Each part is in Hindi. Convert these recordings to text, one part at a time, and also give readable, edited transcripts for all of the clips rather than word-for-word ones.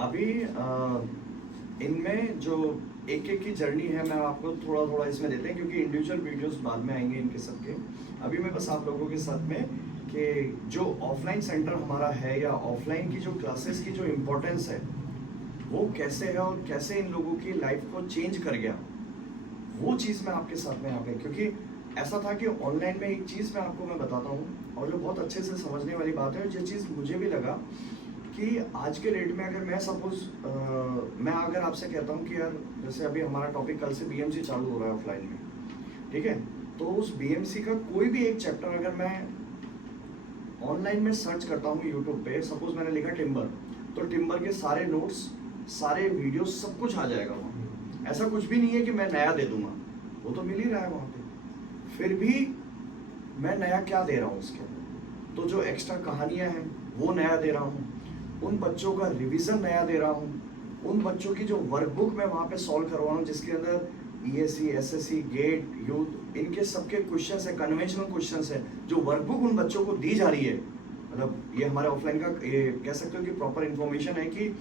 अभी इनमें जो एक एक की जर्नी है मैं आपको थोड़ा थोड़ा इसमें देते हैं, क्योंकि इंडिविजुअल वीडियोस बाद में आएंगे इनके सबके। अभी मैं बस आप लोगों के साथ में कि जो ऑफलाइन सेंटर हमारा है या ऑफलाइन की जो क्लासेस की जो इम्पोर्टेंस है वो कैसे है और कैसे इन लोगों की लाइफ को चेंज कर गया, वो चीज़ मैं आपके साथ में यहाँ पे, क्योंकि ऐसा था कि ऑनलाइन में एक चीज़ मैं बताता हूँ और जो बहुत अच्छे से समझने वाली बात है, जो चीज़ मुझे भी लगा कि आज के डेट में अगर मैं सपोज मैं अगर आपसे कहता हूँ कि यार जैसे अभी हमारा टॉपिक कल से बीएमसी चालू हो रहा है ऑफलाइन में, ठीक है, तो उस बीएमसी का कोई भी एक चैप्टर अगर मैं ऑनलाइन में सर्च करता हूँ यूट्यूब पे, सपोज मैंने लिखा टिम्बर, तो टिम्बर के सारे नोट्स, सारे वीडियो, सब कुछ आ जाएगा वहाँ। ऐसा कुछ भी नहीं है कि मैं नया दे दूंगा, वो तो मिल ही रहा है वहाँ पे। फिर भी मैं नया क्या दे रहा हूँ उसके अंदर, तो जो एक्स्ट्रा कहानियाँ हैं वो नया दे रहा हूँ, उन बच्चों का रिवीजन नया दे रहा हूँ, उन बच्चों की जो वर्कबुक मैं वहाँ पे सॉल्व करवा रहा हूँ जिसके अंदर ईएससी, एसएससी, गेट, यूथ, इनके सबके क्वेश्चंस है, कन्वेंशनल क्वेश्चंस है, जो वर्कबुक उन बच्चों को दी जा रही है। मतलब ये हमारे ऑफलाइन का ये कह सकते हो कि प्रॉपर इन्फॉर्मेशन है कि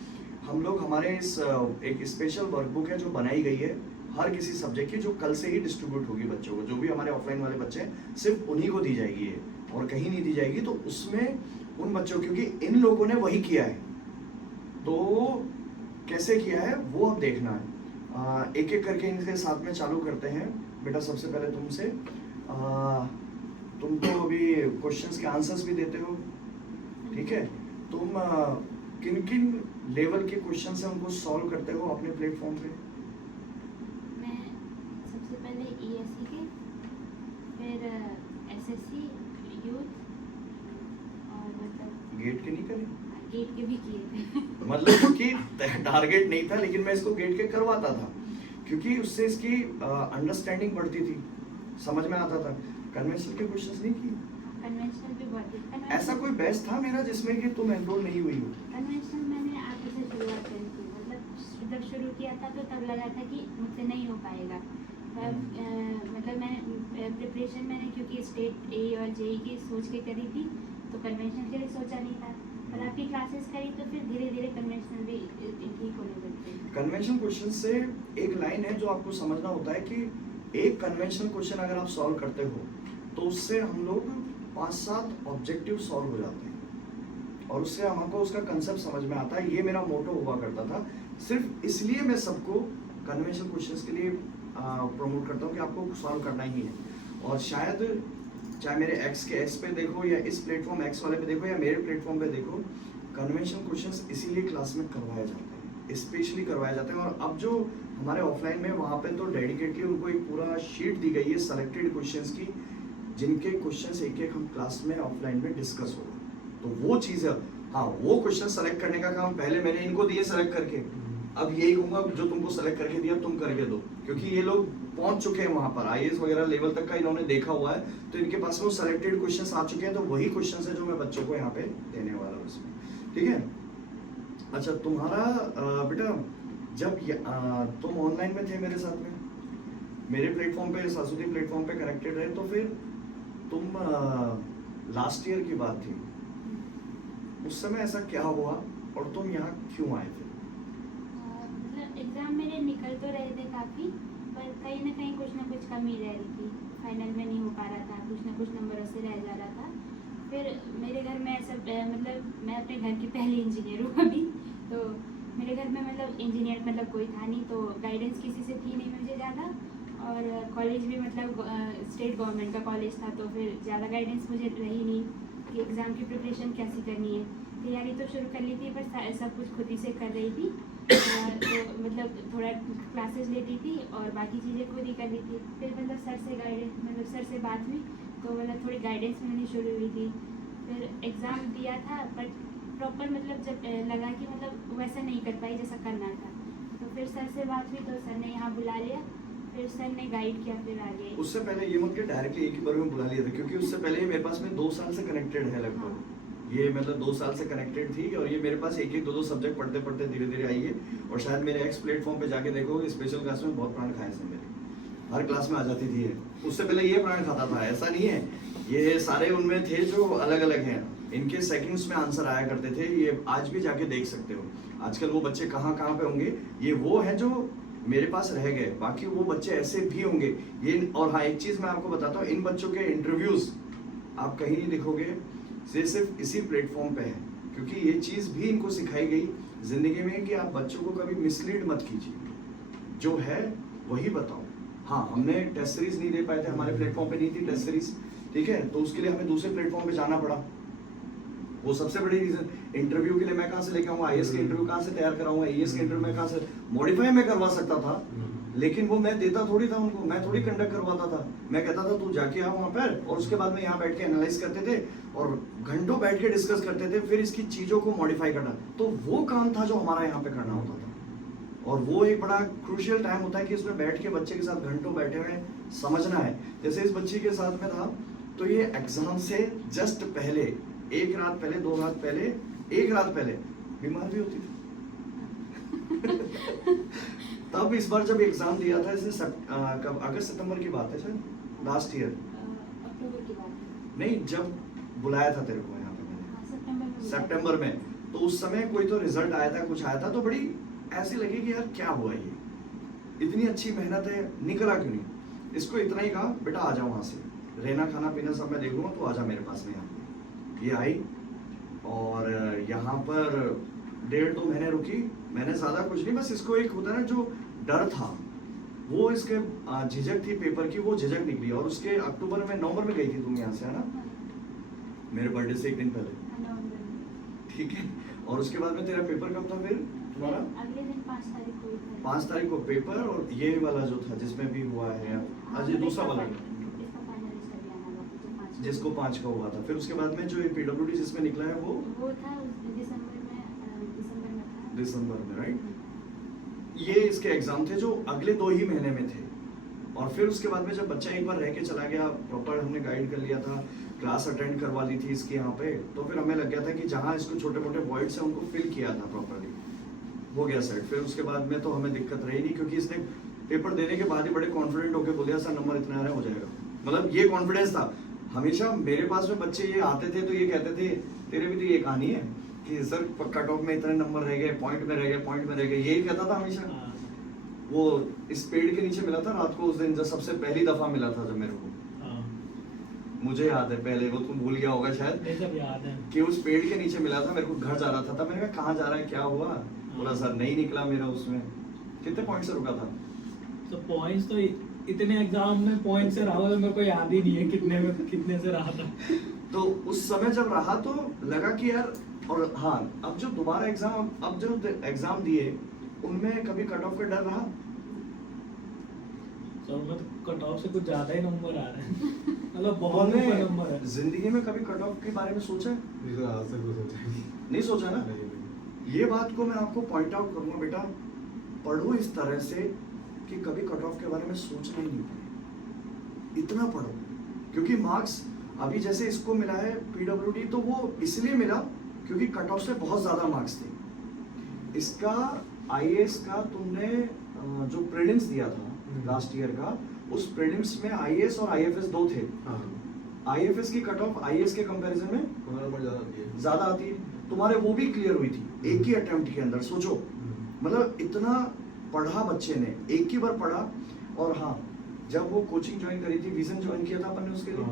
हम लोग हमारे इस एक स्पेशल वर्कबुक है जो बनाई गई है हर किसी सब्जेक्ट की, जो कल से ही डिस्ट्रीब्यूट होगी बच्चों को, जो भी हमारे ऑफलाइन वाले बच्चे हैं सिर्फ उन्हीं को दी जाएगी ये और कहीं नहीं दी जाएगी। तो उसमें उन बच्चों, क्योंकि इन लोगों ने वही किया है, तो कैसे किया है वो अब देखना है। एक एक करके इनके साथ में चालू करते हैं। बेटा सबसे पहले तुमसे, तुम तो अभी क्वेश्चंस के आंसर्स भी देते हो, ठीक है, तुम किन किन लेवल के क्वेश्चन है उनको सॉल्व करते हो अपने प्लेटफॉर्म पे? मैं सबसे पहले ईएससी के, फिर एसएससी, यूथ, और मतलब गेट के नहीं करे? गेट के भी किए थे। मतलब क्योंकि टारगेट नहीं था, लेकिन मैं इसको गेट के करवाता था क्योंकि उससे इसकी अंडरस्टैंडिंग बढ़ती थी, समझ में आता था। कन्वेंशनल के क्वेश्चंस नहीं किए? कन्वेंशनल भी बहुत। ऐसा कोई बैच था मेरा जिसमें कि तुम एनरोल नहीं हुई हो? कन्वेंशनल मैंने आप से शुरुआत करी थी, मतलब जब शुरू किया था तो तब लगा था कि मुझसे नहीं हो पाएगा। मतलब मैं प्रिपरेशन मैंने क्योंकि स्टेट ए और जेई की सोच के करी थी, तो कन्वेंशनल के लिए सोचा नहीं था। और आपकी क्लासेस करी तो फिर धीरे धीरे कन्वेंशनल भी ठीक होने लगते। कन्वेंशनल क्वेश्चन से एक लाइन है जो आपको समझना होता है कि एक कन्वेंशनल क्वेश्चन अगर आप सॉल्व करते हो तो उससे हम लोग 5-7 ऑब्जेक्टिव सॉल्व हो जाते हैं और उससे हमको उसका कंसेप्ट समझ में आता है। ये मेरा मोटो हुआ करता था, सिर्फ इसलिए मैं सबको कन्वेंशनल क्वेश्चंस के लिए प्रमोट करता हूँ कि आपको सॉल्व करना ही है। और शायद चाहे मेरे एक्स के एक्स पे देखो या इस प्लेटफॉर्म एक्स वाले पे देखो या मेरे प्लेटफॉर्म पे देखो, कन्वेंशनल क्वेश्चंस इसीलिए क्लास में करवाए जाते हैं, स्पेशली करवाए जाते हैं। और अब जो हमारे ऑफलाइन में वहाँ पे तो डेडिकेटली उनको एक पूरा शीट दी गई है सेलेक्टेड क्वेश्चंस की, जिनके क्वेश्चंस एक एक हम क्लास में ऑफलाइन में डिस्कस होगा। तो वो चीज़ है, हाँ, वो क्वेश्चन सेलेक्ट करने का काम पहले मैंने इनको दिए सेलेक्ट करके, अब यही कहूँगा जो तुमको सेलेक्ट करके दिया तुम करके दो, क्योंकि ये लोग पहुंच चुके हैं वहां पर, आईएएस वगैरह लेवल तक का इन्होंने देखा हुआ है, तो इनके पास में वो सेलेक्टेड क्वेश्चंस आ चुके हैं। तो वही क्वेश्चंस है जो मैं बच्चों को यहाँ पे देने वाला हूँ इसमें, ठीक है। अच्छा, तुम्हारा बेटा जब तुम ऑनलाइन में थे मेरे साथ में, मेरे प्लेटफॉर्म पे, सरस्वती प्लेटफॉर्म पे कनेक्टेड रहे, तो फिर तुम लास्ट ईयर की बात थी, उस समय ऐसा क्या हुआ और तुम यहाँ क्यों आए थे? मतलब एग्ज़ाम मेरे निकल तो रहे थे काफ़ी, पर कहीं ना कहीं कुछ ना कुछ कमी रह रही थी, फाइनल में नहीं हो पा रहा था, कुछ ना कुछ नंबरों से रह जा रहा था। फिर मेरे घर में ऐसा, मतलब मैं अपने घर की पहली इंजीनियर हूँ अभी, तो मेरे घर में मतलब इंजीनियर मतलब कोई था नहीं, तो गाइडेंस किसी से थी नहीं मुझे ज़्यादा, और कॉलेज भी मतलब स्टेट गवर्नमेंट का कॉलेज था, तो फिर ज़्यादा गाइडेंस मुझे रही नहीं कि एग्ज़ाम की प्रिपरेशन कैसी करनी है। तैयारी तो शुरू कर ली थी, पर सब कुछ खुद ही से कर रही थी, तो मतलब थोड़ा क्लासेस लेती थी और बाकी चीज़ें खुद ही कर रही थी। फिर मतलब सर से गाइडेंस, मतलब सर से बात हुई तो मतलब थोड़ी गाइडेंस मिलनी शुरू हुई थी। फिर एग्ज़ाम दिया था, बट प्रॉपर मतलब जब लगा कि मतलब वैसा नहीं कर पाई जैसा करना था, तो फिर सर से बात हुई तो सर ने यहाँ बुला लिया, फिर सर ने गाइड किया, फिर आगे। उससे पहले ये मत कि डायरेक्टली एक ही बार में बुला लिया था, क्योंकि उससे पहले ही मेरे पास में 2 साल से कनेक्टेड है लगभग, ये मतलब 2 साल से कनेक्टेड थी और ये मेरे पास एक एक 2-2 सब्जेक्ट पढ़ते पढ़ते धीरे धीरे आई है। और शायद मेरे एक्स प्लेटफॉर्म पे जाके देखो, स्पेशल क्लास में बहुत प्राण खाए थे मेरे, हर क्लास में आ जाती थी ये। उससे पहले ये प्राण खाता था, ऐसा नहीं है, ये सारे उनमें थे जो अलग अलग हैं, इनके सेकंड्स में आंसर आया करते थे, ये आज भी जाके देख सकते हो। आजकल वो बच्चे कहाँ कहाँ पे होंगे, ये वो है जो मेरे पास रह गए, बाकी वो बच्चे ऐसे भी होंगे ये। और हाँ, एक चीज मैं आपको बताता हूँ, इन बच्चों के इंटरव्यूज आप कहीं नहीं दिखोगे, ये सिर्फ इसी प्लेटफॉर्म पे है, क्योंकि ये चीज भी इनको सिखाई गई जिंदगी में कि आप बच्चों को कभी मिसलीड मत कीजिए, जो है वही बताओ। हाँ, हमने टेस्ट सीरीज नहीं दे पाए थे, हमारे प्लेटफॉर्म पे नहीं थी टेस्ट सीरीज, ठीक है, तो उसके लिए हमें दूसरे प्लेटफॉर्म पे जाना पड़ा, वो सबसे बड़ी रीजन। इंटरव्यू के लिए मैं कहाँ से लेके आऊंगा, आईएएस के इंटरव्यू कहाँ से तैयार कराऊंगा, आईएएस के इंटरव्यू में कहाँ से मॉडिफाई में करवा सकता था, लेकिन वो मैं देता थोड़ी था उनको, मैं थोड़ी कंडक्ट करवाता था। मैं कहता था तू जाके आओ वहाँ पर, और उसके बाद में यहाँ बैठ के एनालाइज करते थे और घंटों बैठ के डिस्कस करते थे, फिर इसकी चीजों को मॉडिफाई करना। तो वो काम था जो हमारा यहाँ पे करना होता था, और वो एक बड़ा क्रूशियल टाइम होता है कि इसमें बैठ के बच्चे के साथ घंटों बैठे हुए समझना है। जैसे इस बच्ची के साथ में था, तो ये एग्जाम से जस्ट पहले, एक रात पहले, 2 रात पहले, 1 रात पहले बीमार भी होती थी। तब इस बार जब एग्जाम दिया था, इसने कब, अगस्त सितंबर की बात है शायद, लास्ट ईयर, अक्टूबर की बात है। नहीं, जब बुलाया था तेरे को यहाँ पे मैंने, हाँ, सितंबर सितंबर में, तो उस समय कोई तो रिजल्ट आया था, कुछ आया था, तो बड़ी ऐसी लगी कि यार क्या हुआ, ये इतनी अच्छी मेहनत है, निकला क्यों नहीं। इसको इतना ही कहा, बेटा आ जाओ वहां से, रहना खाना पीना सब मैं देख लूंगा, तो आजा मेरे पास में। यहाँ ये आई और यहाँ पर 1.5-2 महीने रुकी। मैंने ज्यादा कुछ नहीं, बस इसको एक होता है ना जो डर था, वो इसके झिझक थी पेपर की, वो झिझक निकली। और उसके अक्टूबर में, नवंबर में गई थी तुम यहाँ से, है ना, मेरे बर्थडे से 1 दिन पहले, ठीक है। और उसके बाद में तेरा पेपर कब था फिर तुम्हारा? अगले दिन 5 तारीख को ही था। 5 तारीख को पेपर, और ये वाला जो था जिसमें भी हुआ है आज, ये दूसरा वाला जिसको 5 का हुआ था। फिर उसके बाद में जो ये पीडब्ल्यूडी जिसमें निकला है वो था दिसंबर में था। दिसंबर में, राइट। ये इसके एग्जाम थे जो अगले 2 ही महीने में थे। और फिर उसके बाद में जब बच्चा एक बार रह के चला गया, प्रॉपर हमने गाइड कर लिया था, क्लास अटेंड करवा ली थी इसकी यहाँ पे, तो फिर हमें लग गया था कि जहाँ इसको छोटे मोटे वॉइड्स हैं उनको फिल किया था प्रॉपरली, हो गया सेट। फिर उसके बाद में तो हमें दिक्कत रही नहीं, क्योंकि इसने पेपर देने के बाद ही बड़े कॉन्फिडेंट होकर बोलिया सर नंबर इतना आ रहा है, हो जाएगा। मतलब ये कॉन्फिडेंस था। हमेशा मेरे पास में बच्चे ये आते थे तो ये कहते थे, तेरे भी तो ये कहानी है कि सर कट ऑफ में इतने नंबर रह गए, पॉइंट में रह गए, पॉइंट में रह गए, यही कहता था हमेशा। वो इस पेड़ के नीचे मिला था रात को उस दिन, जब सबसे पहली दफा मिला था जब मेरे को, मुझे याद है, पहले वो तुम भूल गया होगा शायद, सब याद है कि उस पेड़ के नीचे मिला था, मेरे को घर जा रहा था, तब मैंने कहा कहाँ जा रहा है, क्या हुआ, बोला सर नहीं निकला मेरा उसमें। कितने पॉइंट से रुका था? तो पॉइंट्स तो इतने एग्जाम में पॉइंट से रहा हो, मेरे को याद ही नहीं है कितने से रहा था। तो उस समय जब रहा तो लगा कि यार, और हाँ, अब जो दोबारा एग्जाम, अब जो एग्जाम दिए उनमें कभी कट ऑफ का डर रहा? सर मैं तो कट ऑफ से कुछ ज्यादा ही नंबर आ रहे हैं। मतलब बहुत ऊपर नंबर है। जिंदगी में कभी कट ऑफ के बारे में सोचा है? नहीं सोचा ना। ये बात को मैं आपको पॉइंट आउट करूंगा, बेटा पढ़ो इस तरह से कि कभी कट ऑफ के बारे में सोचना ही नहीं पड़े, इतना पढ़ो। क्योंकि मार्क्स अभी जैसे इसको मिला है पीडब्ल्यूडी, तो वो इसलिए मिला क्योंकि कट ऑफ से बहुत ज्यादा मार्क्स थे। इसका आईएएस का तुमने जो प्रीलिम्स दिया था लास्ट ईयर का, उस प्रीलिम्स में आईएएस और आईएफएस 2 थे। आईएफएस की कट ऑफ आईएएस के कंपैरिजन में ज्यादा आती है, तुम्हारे वो भी क्लियर हुई थी एक ही अटेम्प्ट के अंदर। सोचो, मतलब इतना पढ़ा बच्चे ने, एक ही बार पढ़ा। और हाँ, जब वो कोचिंग ज्वाइन करी थी, विजन ज्वाइन किया था अपन ने उसके लिए,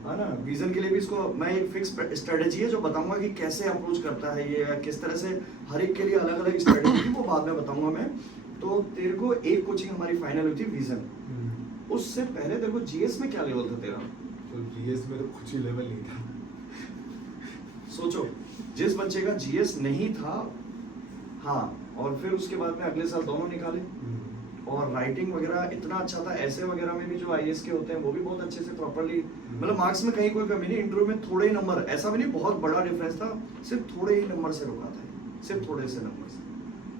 है ना, विजन के लिए भी इसको मैं एक फिक्स स्ट्रेटेजी है जो बताऊंगा कि कैसे अप्रोच करता है ये, किस तरह से हर एक के लिए अलग अलग स्ट्रेटेजी थी, वो बाद में बताऊंगा मैं। तो तेरे को एक कोचिंग हमारी फाइनल हुई थी विजन, उससे पहले तेरे को जीएस में क्या लेवल था तेरा? तो जीएस में तो कुछ ही लेवल नहीं था। सोचो, जिस बच्चे का जीएस नहीं था, हाँ, और फिर उसके बाद में अगले साल दोनों निकाले, और राइटिंग वगैरह इतना अच्छा था, ऐसे वगैरह में भी जो आईएएस के होते हैं वो भी बहुत अच्छे से प्रॉपर्ली, मतलब मार्क्स में कहीं कोई कमी नहीं, इंटरव्यू में थोड़े ही नंबर, ऐसा भी नहीं बहुत बड़ा डिफरेंस था, सिर्फ थोड़े ही नंबर से रुका था, सिर्फ थोड़े से नंबर से।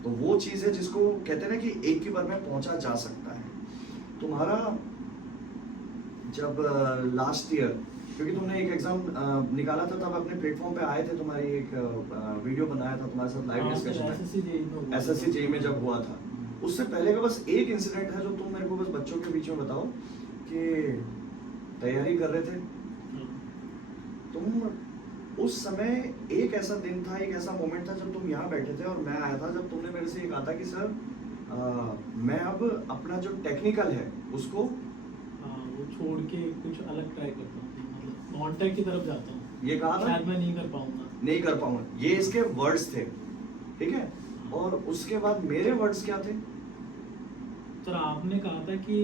तो वो चीज है जिसको कहते हैं ना कि एक ही बार में पहुंचा जा सकता है। तुम्हारा जब लास्ट ईयर, क्योंकि तुमने एक एग्जाम निकाला था, तब अपने प्लेटफॉर्म पे आए थे, तुम्हारी एक वीडियो बनाया था तुम्हारे साथ लाइव डिस्कशन, एसएससी जेईई में जब हुआ था। उससे पहले का बस एक इंसिडेंट है जो तुम मेरे को बस बच्चों के बीच में बताओ कि तैयारी कर रहे थे तुम, उस समय एक ऐसा दिन था, एक ऐसा मोमेंट था जब तुम यहाँ बैठे थे और मैं आया था, जब तुमने मेरे से ये कहा था कि सर मैं अब अपना जो टेक्निकल है उसको हाँ, वो छोड़ के कुछ अलग ट्राई करता हूँ, मतलब नॉन टेक की तरफ जाता हूँ। ये कहा था, शायद मैं नहीं कर पाऊंगा। नहीं कर पाऊंगा, ये इसके वर्ड्स थे, ठीक है। और उसके बाद मेरे वर्ड्स क्या थे? सर आपने कहा था कि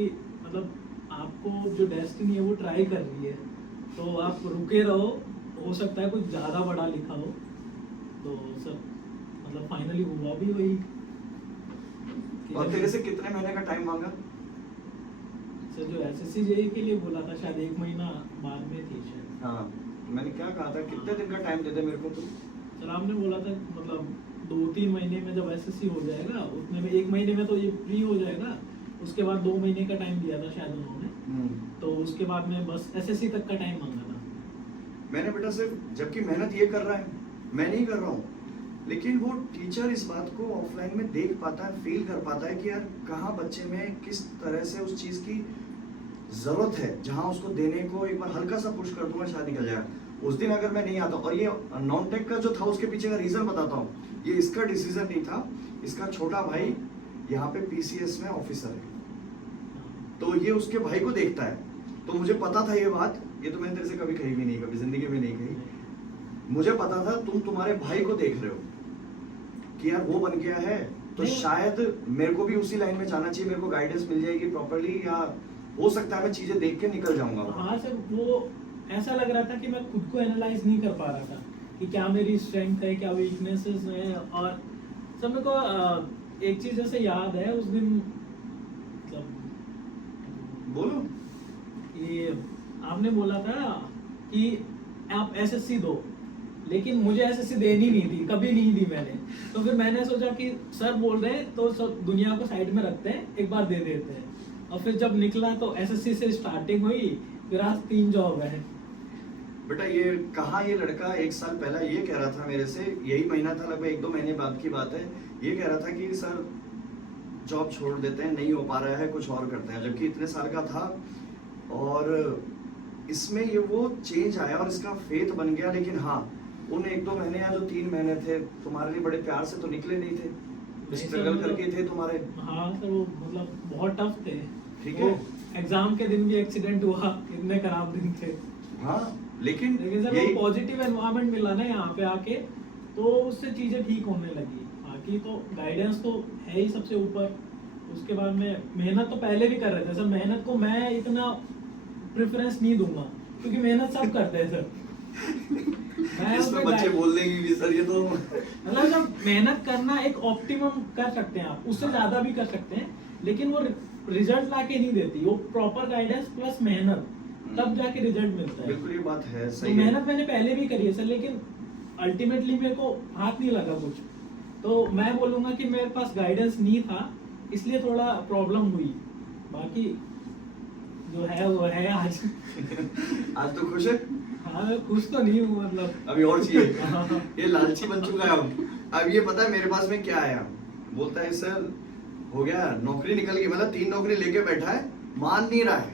मतलब आपको जो डेस्टिनी है वो ट्राई कर रही है, तो आप रुके रहो, हो सकता है कुछ ज़्यादा बड़ा लिखा हो। तो सर मतलब फाइनली हुआ भी वही। और तेरे से कितने महीने का टाइम मांगा? सर जो एसएससी जेईई के लिए बोला था शायद 1 महीना बाद में थी शायद। हाँ, मैंने क्या कहा था, कितने दिन का टाइम दे दे मेरे को तू? सर आपने बोला था मतलब 2-3 महीने में जब एसएससी हो जाएगा उतने में, 1 महीने में तो ये फ्री हो जाएगा, उसके बाद 2 महीने का टाइम दिया था शायद उन्होंने। तो उसके बाद में बस एसएससी तक का टाइम मांगा था। मैंने बेटा सिर्फ, जबकि मेहनत ये कर रहा है, मैं नहीं कर रहा हूँ, लेकिन वो टीचर इस बात को ऑफलाइन में देख पाता है, फील कर पाता है कि यार कहाँ बच्चे में किस तरह से उस चीज़ की ज़रूरत है, जहाँ उसको देने को एक बार हल्का सा पुश कर दूंगा शायद निकल जाएगा। उस दिन अगर मैं नहीं आता, और ये नॉन टेक का जो था उसके पीछे का रीज़न बताता हूँ, ये इसका डिसीजन नहीं था, इसका छोटा भाई यहाँ पे पीसीएस में ऑफिसर है, तो ये उसके भाई को देखता है। तो मुझे पता था ये बात, ये तो मैंने तेरे से कभी कही भी नहीं, कभी जिंदगी में नहीं कही। मुझे पता था तुम तुम्हारे भाई को देख रहे हो कि यार वो बन गया है, तो शायद मेरे को भी उसी लाइन में जाना चाहिए, मेरे को गाइडेंस मिल जाएगी प्रॉपर्ली, या हो सकता है मैं चीजें देख के निकल जाऊंगा। हाँ सर, वो ऐसा लग रहा था कि मैं खुद को एनालाइज नहीं कर पा रहा था कि क्या मेरी स्ट्रेंथ है, क्या वीकनेसेस है। और सर मेरे को एक चीज जैसे याद है, उस दिन मतलब बोलो। ये आपने बोला था कि आप एसएससी दो, लेकिन मुझे एसएससी देनी नहीं थी, कभी नहीं दी मैंने। तो फिर मैंने सोचा कि सर बोल रहे हैं तो सब दुनिया को साइड में रखते हैं, एक बार दे देते हैं। और फिर जब निकला तो एसएससी से स्टार्टिंग हुई, फिर आज 3 जॉब है। बेटा ये कहा, ये लड़का 1 साल पहला ये कह रहा था मेरे से, यही महीना था लगभग 1-2 महीने बाद की बात है, ये कह रहा था कि सर जॉब छोड़ देते हैं, नहीं हो पा रहा है, कुछ और करते हैं, जबकि इतने साल का था। और इसमें ये वो चेंज आया और इसका फेथ बन गया। लेकिन हाँ, उन 1-2 महीने या जो 3 महीने थे तुम्हारे लिए बड़े प्यार से तो निकले नहीं थे, स्ट्रगल करके थे तुम्हारे। हाँ सर, वो मतलब बहुत टफ थे। ठीक वो है। एग्जाम के दिन भी एक्सीडेंट हुआ, इतने खराब दिन थे। हाँ, लेकिन सर वो पॉजिटिव एनवायरनमेंट मिला ना यहाँ पे आके, तो उससे चीजें ठीक होने लगी। बाकी तो गाइडेंस तो है ही सबसे ऊपर। उसके बाद में मेहनत तो पहले भी कर रहे थे सर, मेहनत को मैं इतना प्रेफरेंस नहीं दूंगा क्योंकि मेहनत सब करते हैं सर। मैं इसमें बच्चे बोल देंगे कि सर ये तो मतलब जब मेहनत करना एक ऑप्टिमम कर सकते हैं आप, उससे ज्यादा भी कर सकते हैं, लेकिन वो रिजल्ट लाके नहीं देती। वो प्रॉपर गाइडेंस प्लस मेहनत, तब जाके रिजल्ट मिलता है। बिल्कुल ये बात है, तो सही है। मेहनत मैंने पहले भी करी है सर, लेकिन अल्टीमेटली मेरे को हाथ नहीं लगा कुछ। तो मैं बोलूंगा कि मेरे पास गाइडेंस नहीं था, इसलिए थोड़ा प्रॉब्लम हुई। बाकी जो है वो है आज। आज तो खुश है? हाँ मैं खुश तो नहीं हूँ, मतलब अभी और चाहिए। ये लालची बन चुका है अब ये पता है मेरे पास में क्या आया, बोलता है सर हो गया, नौकरी निकल गई, मतलब 3 नौकरी लेके बैठा है, मान नहीं रहा है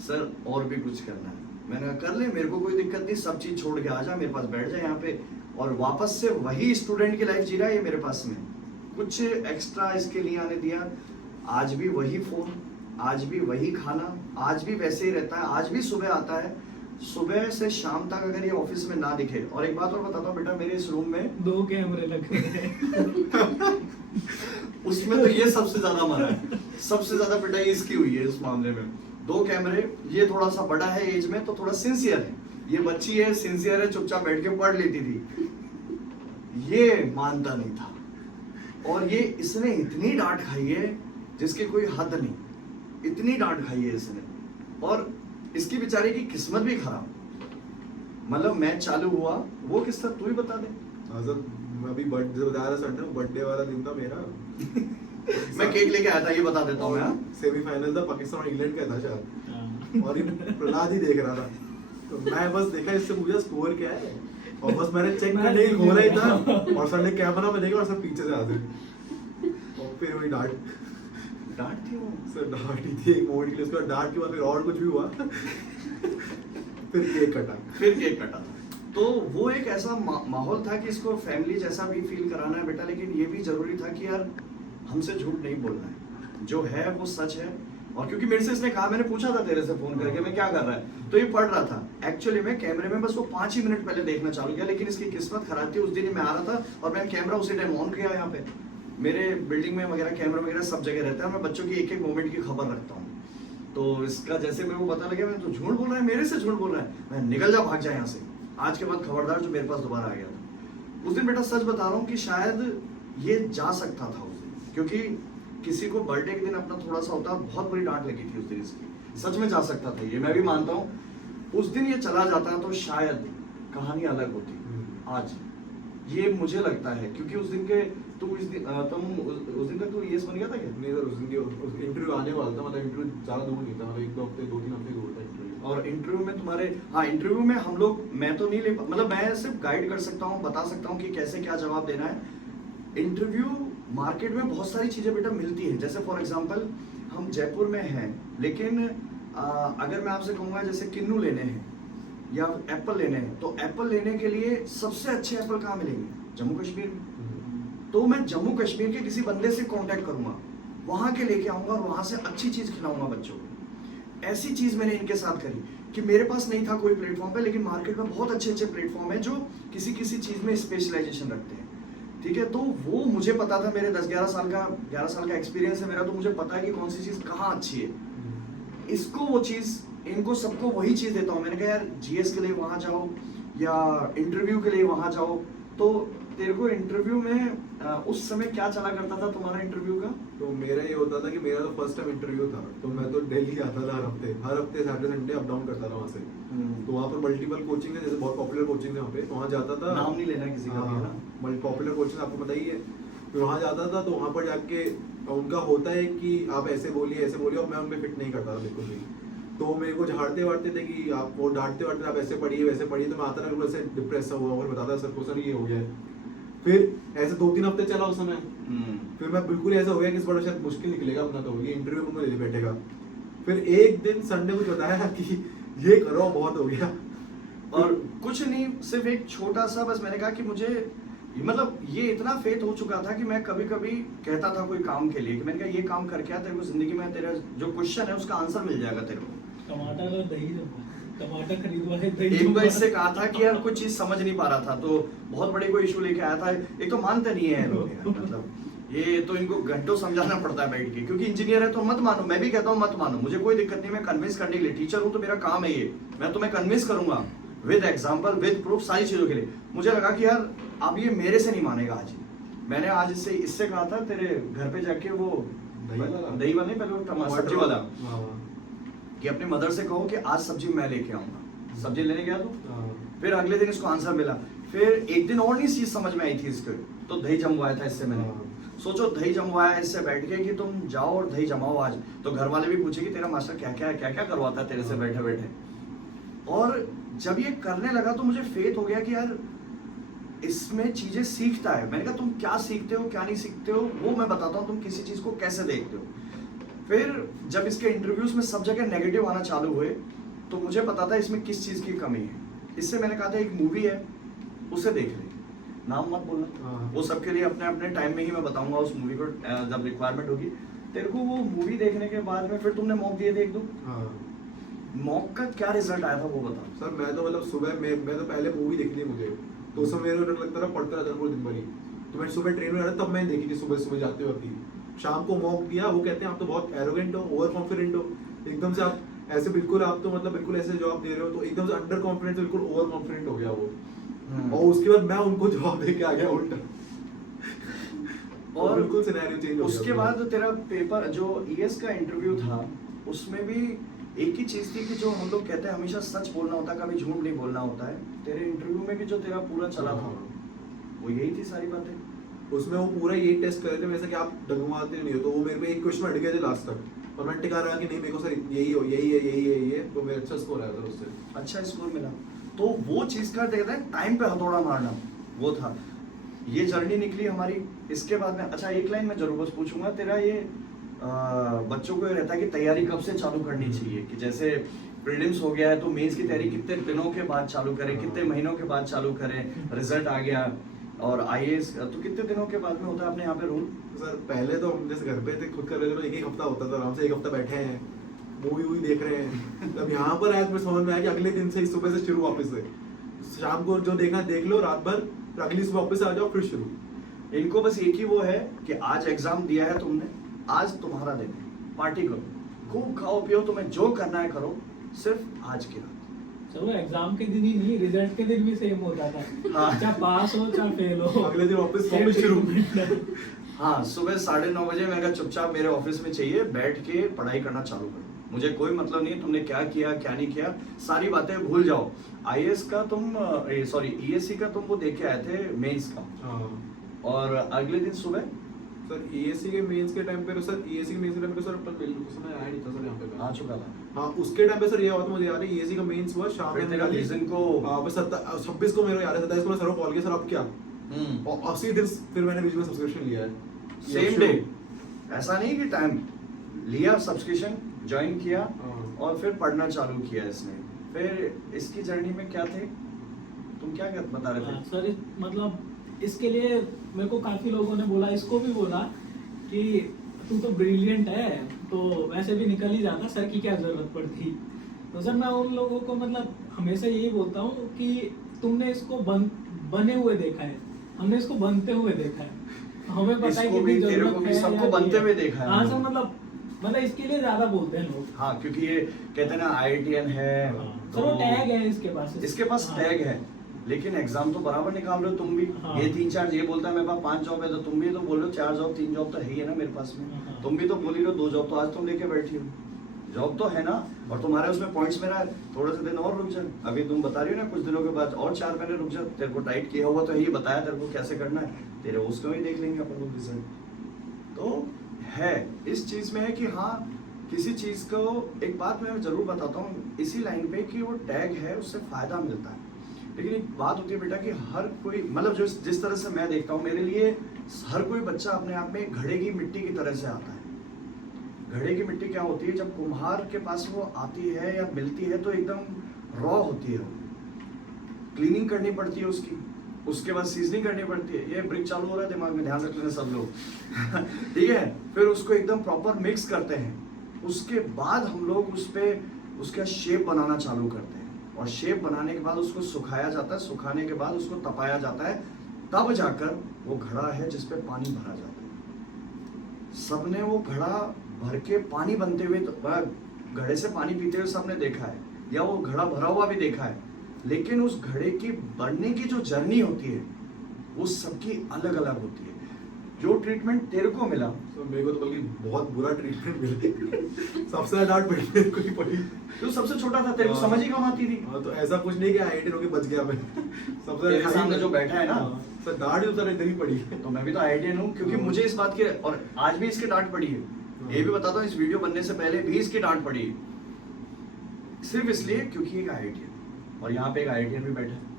सर, और भी कुछ करना है। मैंने कहा कर ले, मेरे को कोई दिक्कत नहीं, सब चीज छोड़ के आ जा मेरे पास, बैठ जा यहाँ पे, और वापस से वही स्टूडेंट की लाइफ जी रहा है ये मेरे पास में, कुछ एक्स्ट्रा इसके लिए आने दिया। आज भी वही फोन, आज भी वही खाना, आज भी वैसे ही रहता है, आज भी सुबह आता है, सुबह से शाम तक अगर ये ऑफिस में ना दिखे। और एक बात और बताता हूँ बेटा, मेरे इस रूम में 2 कैमरे लगे हैं। उसमें तो ये सबसे ज्यादा मरा है, सबसे ज्यादा पिटाई इसकी हुई है इस मामले में। 2 कैमरे, ये थोड़ा सा बड़ा है एज में तो थोड़ा सिंसियर है, ये बच्ची है सिंसियर है, चुपचाप बैठ के पढ़ लेती थी, ये मानता नहीं था। और ये इसने इतनी डांट खाई है जिसकी कोई हद नहीं, इतनी डांट खाई है इसने। और इसकी बेचारे की किस्मत भी खराब, मतलब मैच चालू हुआ, वो किस्सा तू ही बता दे। हाँ सर, मैं अभी बर्थडे बता रहा संडे, बर्थडे वाला दिन था मेरा। मैं केक लेके आया था, ये बता देता हूँ मैं। सेमीफाइनल था, पाकिस्तान और इंग्लैंड का था शायद, और ये प्रहलाद ही देख रहा था, तो मैं बस देखा इससे पूछा स्कोर क्या है, और बस मैंने चेक करने ही खोला ही था, और सर ने कैमरा में देखा और सब पीछे से हाजिर, और फिर वही डांट थी वो सर, डांट ही थी एक मोमेंट के लिए, उसके बाद डांट के बाद फिर और कुछ भी हुआ। फिर केक कटा था। तो वो एक ऐसा माहौल था कि इसको फैमिली जैसा भी फील कराना है बेटा, लेकिन ये भी जरूरी था कि यार हमसे झूठ नहीं बोलना है, जो है वो सच है। और क्योंकि मेरे से इसने कहा, मैंने पूछा था तेरे से फोन करके मैं क्या कर रहा है, तो ये पढ़ रहा था। एक्चुअली मैं कैमरे में बस वो 5 ही मिनट पहले देखना चालू किया, लेकिन इसकी किस्मत खराब थी, उस दिन ही मैं आ रहा था और मैंने कैमरा उसी टाइम ऑन किया। यहाँ पे मेरे बिल्डिंग में वगैरह कैमरा वगैरह सब जगह रहता है, मैं बच्चों की एक एक मोमेंट की खबर रखता हूँ। तो इसका जैसे मेरे को पता लगे मैं तो झूठ बोल रहा है, मेरे से झूठ बोल रहा है, मैं निकल जा, भाग जा यहाँ से, आज के बाद खबरदार जो मेरे पास दोबारा आ गया था। उस दिन बेटा सच बता रहा हूँ कि शायद ये जा सकता था उस दिन, क्योंकि किसी को बर्थडे के दिन अपना थोड़ा सा होता, बहुत बड़ी डांट लगी थी उस दिन इसकी, सच में जा सकता था ये, मैं भी मानता हूँ। उस दिन ये चला जाता तो शायद कहानी अलग होती आज, ये मुझे लगता है। क्योंकि उस दिन के तुम उस दिन तक तो ईएस बन गया था क्या? नहीं सर, उस दिन इंटरव्यू आने वाला था, मतलब इंटरव्यू ज़्यादा दूर नहीं था, मतलब 1-2 हफ्ते 2-3 हफ्ते दूर था इंटरव्यू। और इंटरव्यू में तुम्हारे, हाँ इंटरव्यू में हम लोग, मैं तो नहीं ले, मतलब मैं सिर्फ गाइड कर सकता हूँ, बता सकता हूँ कि कैसे क्या जवाब देना है। इंटरव्यू मार्केट में बहुत सारी चीज़ें बेटा मिलती है, जैसे फॉर एग्जांपल हम जयपुर में हैं, लेकिन अगर मैं आपसे कहूँगा जैसे किन्नू लेने हैं या एप्पल लेने हैं, तो एप्पल लेने के लिए सबसे अच्छे एप्पल कहाँ मिलेंगे? जम्मू कश्मीर में। तो मैं जम्मू कश्मीर के किसी बंदे से कांटेक्ट करूंगा, वहां के लेके आऊंगा और वहां से अच्छी चीज खिलाऊंगा बच्चों को। ऐसी चीज मैंने इनके साथ करी कि मेरे पास नहीं था कोई प्लेटफॉर्म पे, लेकिन मार्केट में बहुत अच्छे अच्छे प्लेटफॉर्म है जो किसी किसी चीज में स्पेशलाइजेशन रखते हैं, ठीक है। तो वो मुझे पता था, मेरे 11 साल का एक्सपीरियंस है मेरा, तो मुझे पता है कि कौन सी चीज कहाँ अच्छी है। इसको वो चीज, इनको सबको वही चीज देता हूँ। मैंने कहा यार जीएस के लिए वहां जाओ या इंटरव्यू के लिए वहां जाओ। तो तेरे को इंटरव्यू में उस समय क्या चला करता था तुम्हारा इंटरव्यू का? तो मेरा ये होता था कि मेरा तो फर्स्ट टाइम इंटरव्यू था, तो मैं तो दिल्ली आता था हर हफ्ते सैटरडे संडे अप डाउन करता था वहाँ से। तो वहाँ पर मल्टीपल कोचिंग है, जैसे बहुत पॉपुलर कोचिंग है वहाँ पे, तो वहाँ जाता था। नाम नहीं लेना किसी का भी, है ना? हाँ, पॉपुलर कोचिंग आपको पता ही है। तो वहाँ जाता था, तो वहाँ पर जाके उनका होता है कि आप ऐसे बोलिए और मैं उनमें फिट नहीं करता था बिल्कुल भी। तो मेरे को झाड़ते वाड़ते थे कि आप वो डांटते वाड़ते आप ऐसे पढ़िए वैसे पढ़िए, तो मैं आता था ऐसे डिप्रेस सा हुआ और बताता सर को, सर ये हो गया है। फिर ऐसे 2-3 हफ्ते चला उस समय। फिर मैं बिल्कुल ऐसा हो गया कि इस बार शायद मुश्किल निकलेगा अपना, तो ये इंटरव्यू में ले बैठेगा। फिर एक दिन संडे को बताया कि ये करो, बहुत हो गया। और कुछ नहीं, सिर्फ एक छोटा सा, बस मैंने कहा कि मुझे मतलब ये इतना फेथ हो चुका था कि मैं कभी कभी कहता था कोई काम के लिए कि मैंने कहा ये काम करके आ, तेरे को जिंदगी में तेरा जो क्वेश्चन है उसका आंसर मिल जाएगा तेरे को। टमाटर और दही, टमाटर खरीदवाए दही। एक बार इससे कहा था कि यार कुछ चीज समझ नहीं पा रहा था, तो बहुत बड़ी कोई इशू लेके आया था। एक तो मानते नहीं है लोग यार, मतलब ये तो इनको घंटों समझाना पड़ता है बैठ के, क्योंकि इंजीनियर है तो मत मानो, मैं भी कहता हूँ मत मानो, मुझे कोई दिक्कत नहीं, मैं कन्विंस करने के लिए टीचर हूँ, तो मेरा काम है ये, मैं तुम्हें कन्विंस करूंगा विद एग्जाम्पल विद प्रूफ सारी चीजों के लिए। मुझे लगा कि यार अब ये मेरे से नहीं मानेगा आज। मैंने आज इससे कहा था तेरे घर पे जाके वो दही वाला नहीं, पहले सब्जी वाला, कि अपनी मदर से कहो कि आज सब्जी मैं लेके आऊंगा। सब्जी लेने गया तो फिर अगले दिन इसको आंसर मिला। फिर एक दिन और नहीं चीज समझ में आई थी इसको, तो दही जमवाया था इससे मैंने। सोचो दही जमवाया इससे बैठ के कि तुम जाओ और दही जमाओ आज, तो घर वाले भी पूछे कि तेरा मास्टर क्या क्या करवाता है तेरे से बैठे बैठे। और जब ये करने लगा तो मुझे फेथ हो गया कि यार इसमें चीजें सीखता है। मैंने कहा तुम क्या सीखते हो क्या नहीं सीखते हो वो मैं बताता हूँ, तुम किसी चीज को कैसे देखते हो। फिर जब इसके इंटरव्यूज में सब जगह नेगेटिव आना चालू हुए तो मुझे पता था इसमें किस चीज की कमी है। इससे मैंने कहा था एक मूवी है उसे देख ले, नाम मत बोलना, वो सबके लिए अपने अपने टाइम में ही मैं बताऊंगा उस मूवी को जब रिक्वायरमेंट होगी तेरे को। वो मूवी देखने के बाद में फिर तुमने मॉक दिए थे एक दो, मॉक का क्या रिजल्ट आया था वो बता। सर मैं तो मतलब सुबह मैं तो पहले मूवी देखनी है मुझे, तो उस समय मेरे को लगता था पढ़ता रहता पूरे दिन भर ही। तो मैं सुबह ट्रेन में आ रहा तब मैंने देखी थी सुबह जाते वक्त ही। शाम को मॉक दिया, वो कहते हैं आप तो बहुत एरोगेंट हो, ओवर कॉन्फिडेंट हो, एकदम से आप ऐसे बिल्कुल आप तो मतलब बिल्कुल ऐसे जवाब दे रहे हो, तो एकदम से अंडर कॉन्फिडेंस बिल्कुल ओवर कॉन्फिडेंट हो गया वो। और उसके बाद मैं उनको जवाब दे के आ गया उल्टा। और बिल्कुल सिनेरियो चेंज हो गया। उसके बाद तेरा पेपर जो ईएस का इंटरव्यू था उसमें भी एक ही चीज थी कि जो हम लोग कहते हैं हमेशा सच बोलना होता है, कभी झूठ नहीं बोलना होता है। तेरे इंटरव्यू में भी जो तेरा पूरा चला था वो यही थी सारी बातें। उसमें वो पूरा यही टेस्ट कर रहे थे वैसे कि आप डगमगाते नहीं हो, तो वो मेरे पे एक क्वेश्चन अट गए थे लास्ट तक और मैं टिका रहा कि नहीं मेरे को सर यही है, तो मेरा अच्छा स्कोर आया सर उससे, अच्छा स्कोर मिला। तो वो चीज का देखते हैं टाइम पे हथौड़ा मारना वो था। ये जर्नी निकली हमारी। इसके बाद में अच्छा एक लाइन में जरूर बस पूछूंगा, तेरा ये बच्चों को ये रहता है कि तैयारी कब से चालू करनी चाहिए, कि जैसे प्रीलिम्स हो गया है तो मेंस की तैयारी कितने दिनों के बाद चालू करें, कितने महीनों के बाद चालू करें, रिजल्ट आ गया और आईएएस तो कितने दिनों के बाद में होता है अपने यहाँ पे रूल? सर पहले तो हम जैसे घर पे थे खुद कर रहे थे तो एक हफ्ता होता था, आराम से एक हफ्ता बैठे हैं मूवी वूवी देख रहे हैं। तब यहाँ पर आया तो फिर समझ में आया कि अगले दिन से ही सुबह से शुरू वापस से, शाम को जो देखना देख लो, रात भर, फिर अगली सुबह वापस आ जाओ फिर शुरू। इनको बस एक ही वो है कि आज एग्जाम दिया है तुमने, आज तुम्हारा दिन है, पार्टी करो, खूब खाओ पियो, तुम्हें जो करना है करो, सिर्फ आज की रात। चलो एग्जाम के दिन ही नहीं, रिजल्ट के दिन भी सेम होता था। हाँ। चाहे पास हो चाहे फेल हो, अगले दिन वापस शुरू। हाँ, सुबह 9:30 बजे मैं कहा चुपचाप मेरे ऑफिस में चाहिए, बैठ के पढ़ाई करना चालू करो, मुझे कोई मतलब नहीं तुमने क्या किया क्या नहीं किया, सारी बातें भूल जाओ। आईएएस का तुम सॉरी ईएससी का तुम वो देख के आए थे मेंस का, और अगले दिन सुबह सर ईएससी के मेंस के टाइम पे तो सर ईएससी के मेंस के टाइम पे सर अपन बिल्कुल उस समय आया नहीं था सर यहाँ पे। आ चुका था। हाँ उसके टाइम पे सर ये हुआ था, मुझे याद है ईएससी का मेंस हुआ शाम फिर में तेरा रीजन को 26 को मेरे याद है, 27 को मैं सर को कॉल किया, सर आप क्या, और उसी दिन फिर मैंने बीच में सब्सक्रिप्शन लिया है सेम डे, ऐसा नहीं कि टाइम लिया, सब्सक्रिप्शन ज्वाइन किया और फिर पढ़ना चालू किया इसने। फिर इसकी जर्नी में क्या थे, तुम क्या बता रहे थे? सर मतलब इसके लिए मेरे को काफी लोगों ने बोला, इसको भी बोला कि तू तो ब्रिलियंट है तो वैसे भी निकल ही जाता, सर की क्या जरूरत पड़ती। तो सर मैं उन लोगों को मतलब हमेशा यही बोलता हूँ कि तुमने इसको बने हुए देखा है, हमने इसको बनते हुए देखा है, हमें पता है इसको कि भी, तेरे जरूरत को भी, है सबको या बनते नहीं हुए है। देखा है हाँ हम सर लोग। मतलब इसके लिए ज्यादा बोलते हैं लोग। हाँ, क्योंकि ये कहते हैं ना आईआईटीएन है, सर वो टैग है इसके पास, इसके पास हाँ। टैग है, लेकिन एग्जाम तो बराबर निकाल रहे हो तुम भी। हाँ। ये 3-4 ये बोलता है मेरे पास 5 जॉब है, तो तुम भी तो बोल रहे हो 4 जॉब 3 जॉब तो है ही है ना मेरे पास में। हाँ। तुम भी तो बोल ही रहे हो 2 जॉब तो आज तुम लेके बैठी हो, जॉब तो है ना, और तुम्हारे उसमें पॉइंट्स मेरा है, थोड़े से दिन और रुक जा, अभी तुम बता रही हो ना कुछ दिनों के बाद और 4 महीने रुक जा, तेरे को टाइट किया हुआ तो है, ये बताया तेरे को कैसे करना है, तेरे उसको ही देख लेंगे अपन लोग रिजल्ट। तो है इस चीज में है कि हाँ किसी चीज को, एक बात मैं जरूर बताता हूँ इसी लाइन पे कि वो टैग है उससे फायदा मिलता है, लेकिन एक बात होती है बेटा कि हर कोई मतलब जो जिस तरह से मैं देखता हूँ, मेरे लिए हर कोई बच्चा अपने आप में घड़े की मिट्टी की तरह से आता है। घड़े की मिट्टी क्या होती है, जब कुम्हार के पास वो आती है या मिलती है तो एकदम रॉ होती है, क्लीनिंग करनी पड़ती है उसकी, उसके बाद सीजनिंग करनी पड़ती है। ये ब्रिक चालू हो रहा है दिमाग में, ध्यान रख लेना सब लोग ठीक है। फिर उसको एकदम प्रॉपर मिक्स करते हैं, उसके बाद हम लोग उस पे उसका शेप बनाना चालू करते हैं, और शेप बनाने के बाद उसको सुखाया जाता है, सुखाने के बाद उसको तपाया जाता है, तब जाकर वो घड़ा है जिस पे पानी भरा जाता है। सबने वो घड़ा भर के पानी बनते हुए घड़े से पानी पीते हुए सबने देखा है, या वो घड़ा भरा हुआ भी देखा है, लेकिन उस घड़े की बनने की जो जर्नी होती है वो सबकी अलग अलग होती है। जो ट्रीटमेंट तेरे को मिला, तो मेरे को तो बल्कि बहुत बुरा ट्रीटमेंट मिला सबसे ज्यादा डांट पड़ी मेरे को ही पड़ी। तो सबसे छोटा था, तेरे को समझ ही कम आती थी। हाँ, तो ऐसा कुछ नहीं कि आईआईटी होके बच गया मैं सबसे तेरे खाली सामने जो बैठा है ना, हाँ, सर डांट भी उधर इधर ही पड़ी है। तो मैं भी तो आईआईटीएन हूँ, क्योंकि मुझे इस बात की, और आज भी इसकी डांट पड़ी है। ये भी बताता हूँ, इस वीडियो बनने से पहले भी इसकी डांट पड़ी है, सिर्फ इसलिए क्योंकि एक आईआईटीएन, और यहाँ पे एक आईआईटीएन भी बैठा है।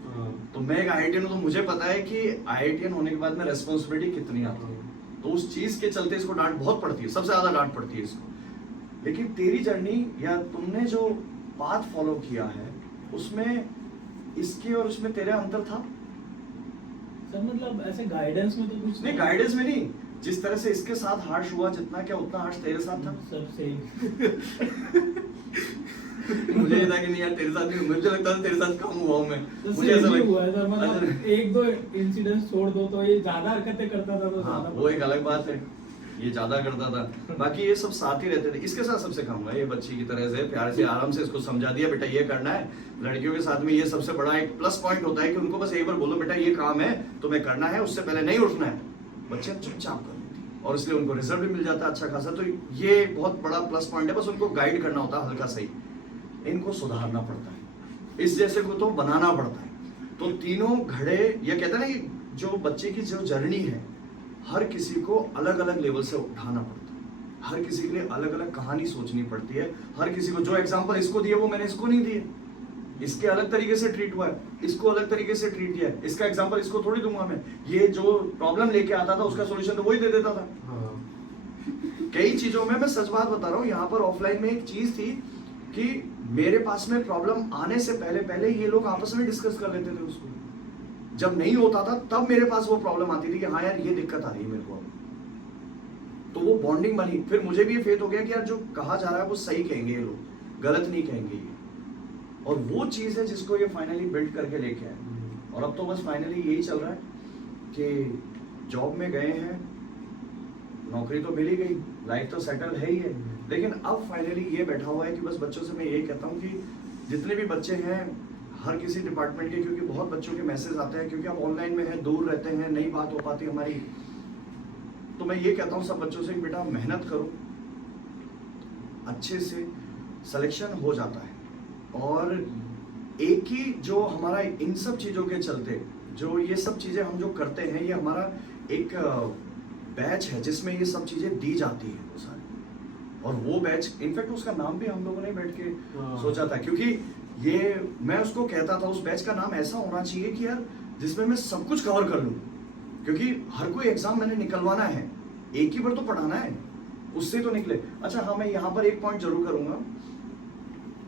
तो मैं एक आईआईटीएन हूँ, तो मुझे पता है कि आईआईटीएन होने के बाद में रेस्पॉन्सिबिलिटी कितनी आती है। तो उस चीज के चलते इसको डांट बहुत पड़ती है, सबसे ज्यादा डांट पड़ती है इसको। लेकिन तेरी जर्नी या तुमने जो पाथ फॉलो किया है, उसमें इसके और उसमें तेरे अंतर था? सर मतलब ऐसे गाइडेंस में तो कुछ नहीं, गाइडेंस में नहीं, जिस तरह से इसके साथ हार्श हुआ जितना क्या उतना हार्श तेरे साथ था। सब सेम मुझे ये था कि नहीं यार तेरे साथ नहीं, मुझे लगता था तेरे साथ कम हुआ हूं मैं, मुझे ऐसा नहीं लग हुआ है सर, मतलब अच्छा। एक दो इंसिडेंट्स छोड़ दो तो ये ज्यादा हरकतें करता था तो हाँ, ज्यादा वो एक अलग बात है, ये ज्यादा करता था, बाकी ये सब साथ ही रहते थे। इसके साथ सबसे कम हुआ, ये बच्ची की तरह से प्यार से आराम से इसको समझा दिया, बेटा ये करना है। लड़कियों के साथ में ये सबसे बड़ा एक प्लस पॉइंट होता है कि उनको बस एक बार बोलो बेटा ये काम है तुम्हें करना है, उससे पहले नहीं उठना है, बच्चे चुपचाप कर लेते हैं, और इसलिए उनको रिजल्ट भी मिल जाता है अच्छा खासा। तो ये बहुत बड़ा प्लस पॉइंट है, बस उनको गाइड करना होता है हल्का सही, इनको सुधारना पड़ता है, इस जैसे को तो बनाना पड़ता है। तो तीनों घड़े, ये कहते हैं ना कि जो बच्चे की जो जर्नी है, हर किसी को अलग अलग लेवल से उठाना पड़ता है, हर किसी के लिए अलग अलग कहानी सोचनी पड़ती है। हर किसी को, जो एग्जांपल इसको दिए वो मैंने इसको नहीं दिए, इसके अलग तरीके से ट्रीट हुआ है, इसको अलग तरीके से ट्रीट किया है, इसका एग्जांपल इसको थोड़ी दूंगा मैं। ये जो प्रॉब्लम लेके आता था उसका सॉल्यूशन तो वही दे देता था। कई चीजों में मैं सच बात बता रहा हूँ, यहाँ पर ऑफलाइन में एक चीज थी कि मेरे पास में प्रॉब्लम आने से पहले पहले ये लोग आपस में डिस्कस कर लेते थे उसको। जब नहीं होता था तब मेरे पास वो प्रॉब्लम आती थी कि हाँ यार ये दिक्कत आ रही है मेरे को, तो वो बॉन्डिंग बनी। फिर मुझे भी ये फेथ हो गया कि यार जो कहा जा रहा है वो सही कहेंगे ये लोग, गलत नहीं कहेंगे ये। और वो चीज़ है जिसको ये फाइनली बिल्ड करके लेके आए। और अब तो बस फाइनली यही चल रहा है कि जॉब में गए हैं, नौकरी तो मिल ही गई, लाइफ तो सेटल है ही है, लेकिन अब फाइनली ये बैठा हुआ है कि बस बच्चों से मैं यही कहता हूँ कि जितने भी बच्चे हैं हर किसी डिपार्टमेंट के, क्योंकि बहुत बच्चों के मैसेज आते हैं, क्योंकि आप ऑनलाइन में हैं, दूर रहते हैं, नहीं बात हो पाती हमारी, तो मैं ये कहता हूँ सब बच्चों से कि बेटा मेहनत करो, अच्छे से सिलेक्शन हो जाता है। और एक ही जो हमारा इन सब चीज़ों के चलते जो ये सब चीज़ें हम जो करते हैं, ये हमारा एक बैच है जिसमें ये सब चीज़ें दी जाती हैं वो सारी। और वो बैच इनफैक्ट उसका नाम भी हम लोगों ने बैठ के सोचा था, क्योंकि ये मैं उसको कहता था उस बैच का नाम ऐसा होना चाहिए कि यार जिसमें मैं सब कुछ कवर कर लूँ, क्योंकि हर कोई एग्जाम मैंने निकलवाना है, एक ही बार तो पढ़ाना है, उससे तो निकले। अच्छा हाँ, मैं यहाँ पर एक पॉइंट जरूर करूँगा,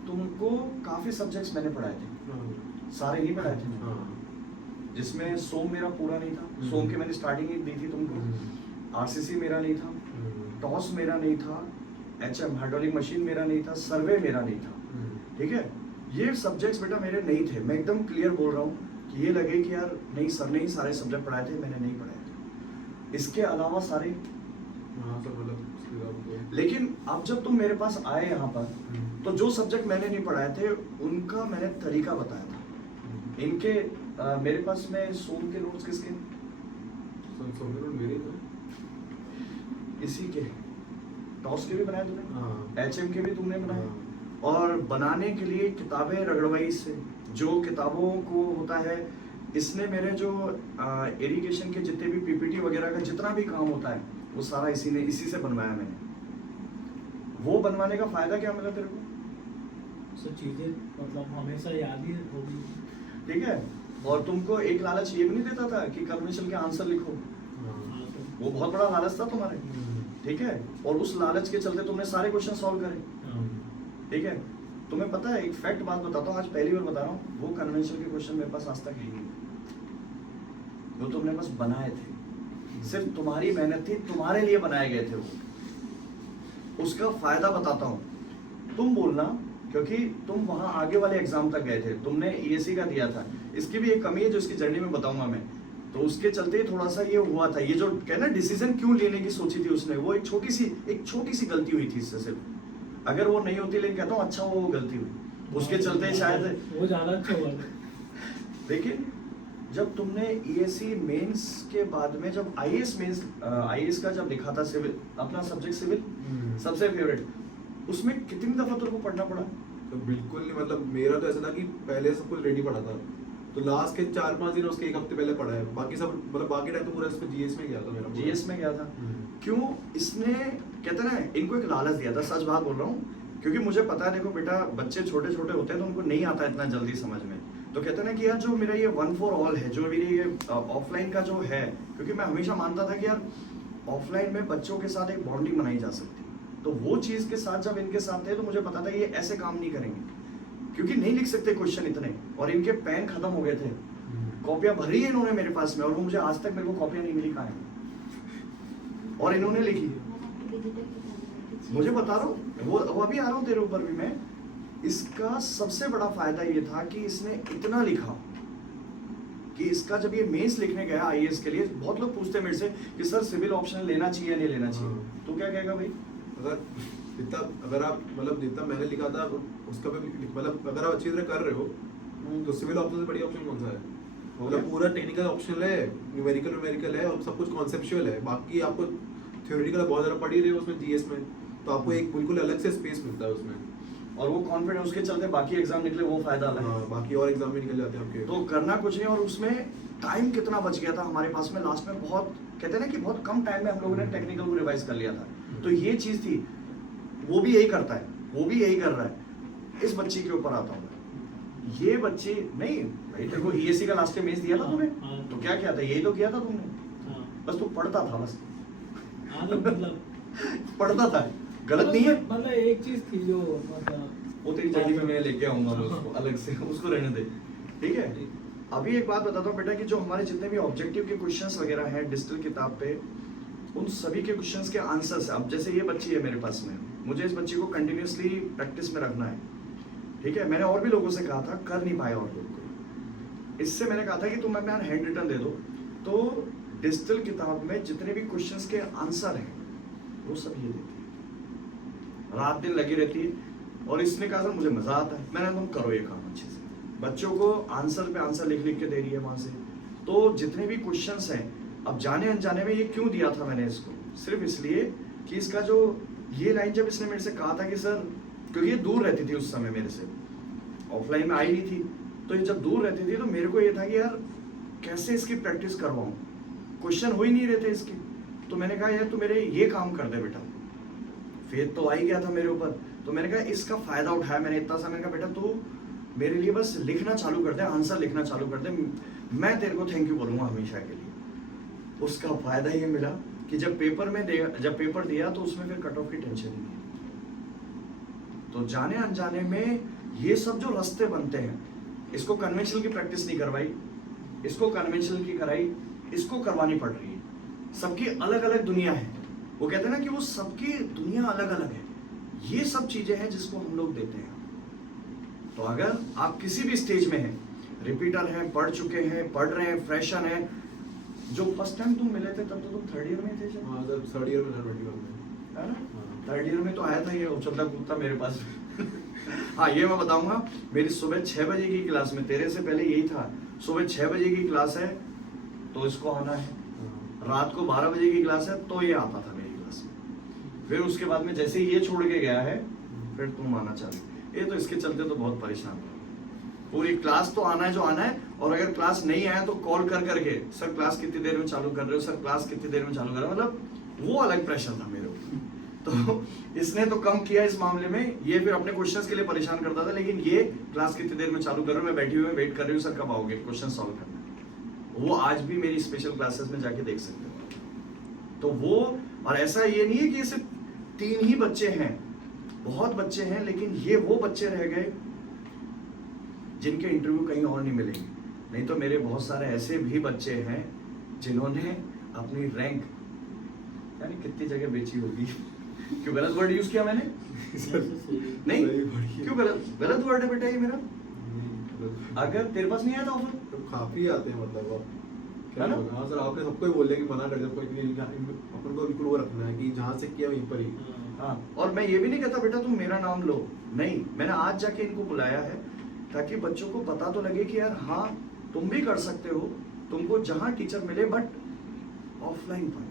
तुमको काफ़ी सब्जेक्ट्स मैंने पढ़ाए थे, सारे नहीं पढ़ाए थे, जिसमें सोम मेरा पूरा नहीं था, सोम के मैंने स्टार्टिंग ही दी थी तुमको, आरसीसी मेरा नहीं था, टॉस मेरा नहीं था, एचएम हाइड्रोलिक मशीन मेरा नहीं था, सर्वे मेरा नहीं था, ठीक है। ये सब्जेक्ट्स बेटा मेरे नहीं थे, मैं एकदम क्लियर बोल रहा हूँ कि ये लगे कि यार नहीं सर ने ही सारे सब्जेक्ट पढ़ाए थे, मैंने नहीं पढ़ाए थे, इसके अलावा सारे। लेकिन अब जब तुम मेरे पास आए यहाँ पर, तो जो सब्जेक्ट मैंने नहीं पढ़ाए थे उनका मैंने तरीका बताया था। इनके मेरे पास में सोम के नोट्स किसके, इसी के, टॉस के भी बनाए तुमने, एचएम के भी तुमने बनाए, और बनाने के लिए किताबें रगड़वाई से, जो किताबों को होता है, इसने मेरे जो इरिगेशन के जितने भी पीपीटी वगैरह का जितना भी काम होता है वो सारा इसी से बनवाया मैंने। वो बनवाने का फायदा क्या मिला तेरे को, सब चीजें मतलब हमेशा याद ही होगी, ठीक है। और तुमको एक लालच ये भी नहीं देता था कि कन्वेंशन के आंसर लिखो, वो बहुत बड़ा लालच था तुम्हारे, ठीक है। और उस लालच के चलते तुमने सारे क्वेश्चन सॉल्व करे, ठीक है। तुम्हें पता है, एक फैक्ट बात बताता हूँ, आज पहली बार बता रहा हूँ, वो कन्वेंशन के क्वेश्चन मेरे पास आज तक है ही नहीं, वो तुमने बस बनाए थे, सिर्फ तुम्हारी मेहनत थी, तुम्हारे लिए बनाए गए थे वो। उसका फायदा बताता हूँ, तुम बोलना, क्योंकि तुम वहाँ आगे वाले एग्जाम तक गए थे, तुमने ईएससी का दिया था, इसकी भी एक कमी है जो इसकी जर्नी में बताऊंगा मैं, तो उसके चलते थोड़ा सा ये हुआ था, ये जो कहना डिसीजन क्यों लेने की सोची थी उसने, वो एक छोटी सी गलती हुई थी इससे सिर्फ, अगर वो नहीं होती, लेकिन कहता हूँ अच्छा वो गलती हुई, उसके चलते शायद वो ज्यादा अच्छा हुआ। लेकिन जब तुमने ईएससी मेंस के बाद में जब आईएएस का जब लिखा था, सिविल अपना सब्जेक्ट सिविल सबसे फेवरेट, उसमें कितनी दफा तेरे को पढ़ना पड़ा? तो बिल्कुल नहीं, मतलब मेरा तो ऐसा था कि पहले सब कुछ रेडी पड़ा था, तो लास्ट के 4-5 दिन उसके एक हफ्ते पहले पढ़ा है, बाकी सब मतलब बाकी टाइम तो पूरा इसमें जीएस में गया था मेरा, जीएस में गया था। क्यों? इसने कहते ना इनको एक लालच दिया था, सच बात बोल रहा हूँ, क्योंकि मुझे पता है, देखो बेटा बच्चे छोटे छोटे होते हैं तो उनको नहीं आता इतना जल्दी समझ में, तो कहते ना कि यार जो मेरा ये 1 for all है, जो मेरी ये ऑफलाइन का जो है, क्योंकि मैं हमेशा मानता था कि यार ऑफलाइन में बच्चों के साथ एक बॉन्डिंग बनाई जा सकती है, तो वो चीज़ के साथ जब इनके साथ थे तो मुझे पता था ये ऐसे काम नहीं करेंगे, क्योंकि नहीं लिख सकते क्वेश्चन इतने, और इनके पेन खत्म हो गए थे, कॉपियां भरी है इन्होंने मेरे पास में, और वो मुझे आज तक मेरे को कॉपियां नहीं मिली, कहाँ है, और इन्होंने लिखी, मुझे बता रहा हूँ, वो अभी आ रहा हूँ तेरे ऊपर भी मैं। इसका सबसे बड़ा फायदा ये था कि इसने इतना लिखा कि इसका जब ये मेंस लिखने गया आईएएस के लिए, बहुत लोग पूछते मेरे से कि सर सिविल ऑप्शनल लेना चाहिए या नहीं लेना चाहिए, तो क्या कहेगा भाई? अगर आप मतलब जितना मैंने लिखा था उसका भी मतलब अगर आप अच्छी तरह कर रहे हो तो सिविल ऑप्शन से बढ़िया ऑप्शन कौन सा है? मतलब पूरा टेक्निकल ऑप्शनल है, न्यूमेरिकल है, और सब कुछ कॉन्सेप्चुअल है, बाकी आपको थ्योरेटिकल बहुत ज़्यादा पढ़ ही रहे हो उसमें जीएस में, तो आपको एक बिल्कुल अलग से स्पेस मिलता है उसमें, और वो कॉन्फिडेंस के चलते बाकी एग्जाम निकले, वो फायदा अलग है, बाकी और एग्जाम भी निकल जाते हैं आपके, तो करना कुछ नहीं। और उसमें टाइम कितना बच गया था हमारे पास में, लास्ट में बहुत कहते हैं ना कि बहुत कम टाइम में हम लोगों ने टेक्निकल को रिवाइज कर लिया था, तो ये चीज़ थी, वो भी यही करता है, वो भी यही कर रहा है। इस बच्ची के ऊपर आता हूँ, ये बच्ची नहीं भाई, तेरे को ईएससी का लास्ट में मेंस दिया था तूने, तो क्या किया था, यही तो किया था तुमने, बस तू पढ़ता था, बस मतलब पढ़ता था, गलत नहीं है। मतलब एक चीज थी जो मतलब वो तेरी जर्नी में मैं लेके आऊंगा मैं उसको अलग से, उसको रहने दे, ठीक है। अभी एक बात बताता हूँ बेटा कि जो हमारे जितने भी ऑब्जेक्टिव के क्वेश्चंस वगैरह हैं डिजिटल किताब पे, उन सभी के क्वेश्चंस के आंसर्स, अब जैसे ये बच्ची है मेरे पास में, मुझे इस बच्ची को कंटिन्यूसली प्रैक्टिस में रखना है, ठीक है। मैंने और भी लोगों से कहा था, कर नहीं पाए और लोग को। इससे मैंने कहा था कि तुम अपना हैंड रिटन दे दो, तो डिजिटल किताब में जितने भी क्वेश्चंस के आंसर हैं वो सब ये देती है, रात दिन लगी रहती है। और इसने कहा सर मुझे मजा आता है, मैंने तुम करो ये काम अच्छे से, बच्चों को आंसर पे आंसर लिख लिख के दे रही है वहां से। तो जितने भी क्वेश्चंस हैं, अब जाने अनजाने में ये क्यों दिया था मैंने इसको, सिर्फ इसलिए कि इसका जो ये लाइन जब इसने मेरे से कहा था कि सर, क्योंकि ये दूर रहती थी उस समय मेरे से, ऑफलाइन में आई नहीं थी, तो ये जब दूर रहती थी तो मेरे को ये था कि यार कैसे इसकी प्रैक्टिस करवाऊं, क्वेश्चन हो ही नहीं रहे थे इसके। तो मैंने कहा यार तू मेरे ये काम कर दे बेटा, फेथ तो आ ही गया था मेरे ऊपर, तो मैंने कहा इसका फायदा उठाया मैंने इतना सा। मैंने कहा बेटा तू मेरे लिए बस लिखना चालू कर दे, आंसर लिखना चालू कर दे, मैं तेरे को थैंक यू बोलूंगा हमेशा के लिए। उसका फायदा ये मिला कि जब पेपर दिया तो उसमें फिर कट ऑफ की टेंशन ही नहीं। तो जाने अनजाने में ये सब जो रास्ते बनते हैं, इसको कन्वेंशनल की प्रैक्टिस नहीं करवाई, इसको कन्वेंशनल की कराई, इसको करवानी पड़ रही है। सबकी अलग अलग दुनिया है, वो कहते हैं ना कि वो सबकी दुनिया अलग अलग है। ये सब चीजें हैं जिसको हम लोग देते हैं। तो अगर आप किसी भी स्टेज में हैं, रिपीटर हैं, पढ़ चुके हैं, पढ़ रहे हैं, फ्रेशर हैं, जो फर्स्ट टाइम तुम मिले थे तब तो तुम थर्ड ईयर में थे शायद? हाँ जब थर्ड ईयर में था 21 में, है ना? थर्ड ईयर में तो आया था ये उछलता कूदता मेरे पास। हाँ ये मैं बताऊंगा, मेरी सुबह 6 बजे की क्लास में, तेरे से पहले यही था, सुबह 6 बजे की क्लास है तो इसको आना है, रात को 12 बजे की क्लास है तो ये आता था मेरी क्लास में। फिर उसके बाद में जैसे ही ये छोड़ के गया है फिर तुम आना चालू। ये तो इसके चलते तो बहुत परेशान हुआ। पूरी क्लास तो आना है जो आना है, और अगर क्लास नहीं आया तो कॉल कर करके सर क्लास कितनी देर में चालू कर रहे हो, सर क्लास कितनी देर में चालू कर रहे हो, मतलब वो अलग प्रेशर था मेरे ऊपर। तो इसने तो कम किया इस मामले में, ये फिर अपने क्वेश्चंस के लिए परेशान करता था, लेकिन ये क्लास कितनी देर में चालू कर रहे हो, मैं बैठी हुई वेट कर रही हूँ सर कब आओगे क्वेश्चन सॉल्व करना। वो आज भी मेरी स्पेशल क्लासेस में जाके देख सकते हो। तो वो, और ऐसा ये नहीं है कि सिर्फ 3 ही बच्चे हैं, बहुत बच्चे हैं, लेकिन ये वो बच्चे रह गए जिनके इंटरव्यू कहीं और नहीं मिलेंगे। नहीं तो मेरे बहुत सारे ऐसे भी बच्चे हैं जिन्होंने अपनी रैंक यानी कितनी जगह बेची होगी। क्यों गलत वर्ड यूज किया मैंने? नहीं क्यों गलत वर्ड है बेटा ये मेरा? अगर तेरे पास नहीं आया था ऑफर तो काफी आते हैं, मतलब अब क्या है ना? होगा? हाँ सर आपने सबको ही बोल दिया कि मना कर दिया, कोई नहीं, अपन को बिल्कुल वो रखना है कि जहाँ से किया वहीं पर ही। हाँ, और मैं ये भी नहीं कहता बेटा तुम मेरा नाम लो, नहीं, मैंने आज जाके इनको बुलाया है ताकि बच्चों को पता तो लगे कि यार हाँ तुम भी कर सकते हो, तुमको जहाँ टीचर मिले, बट ऑफलाइन पढ़ो।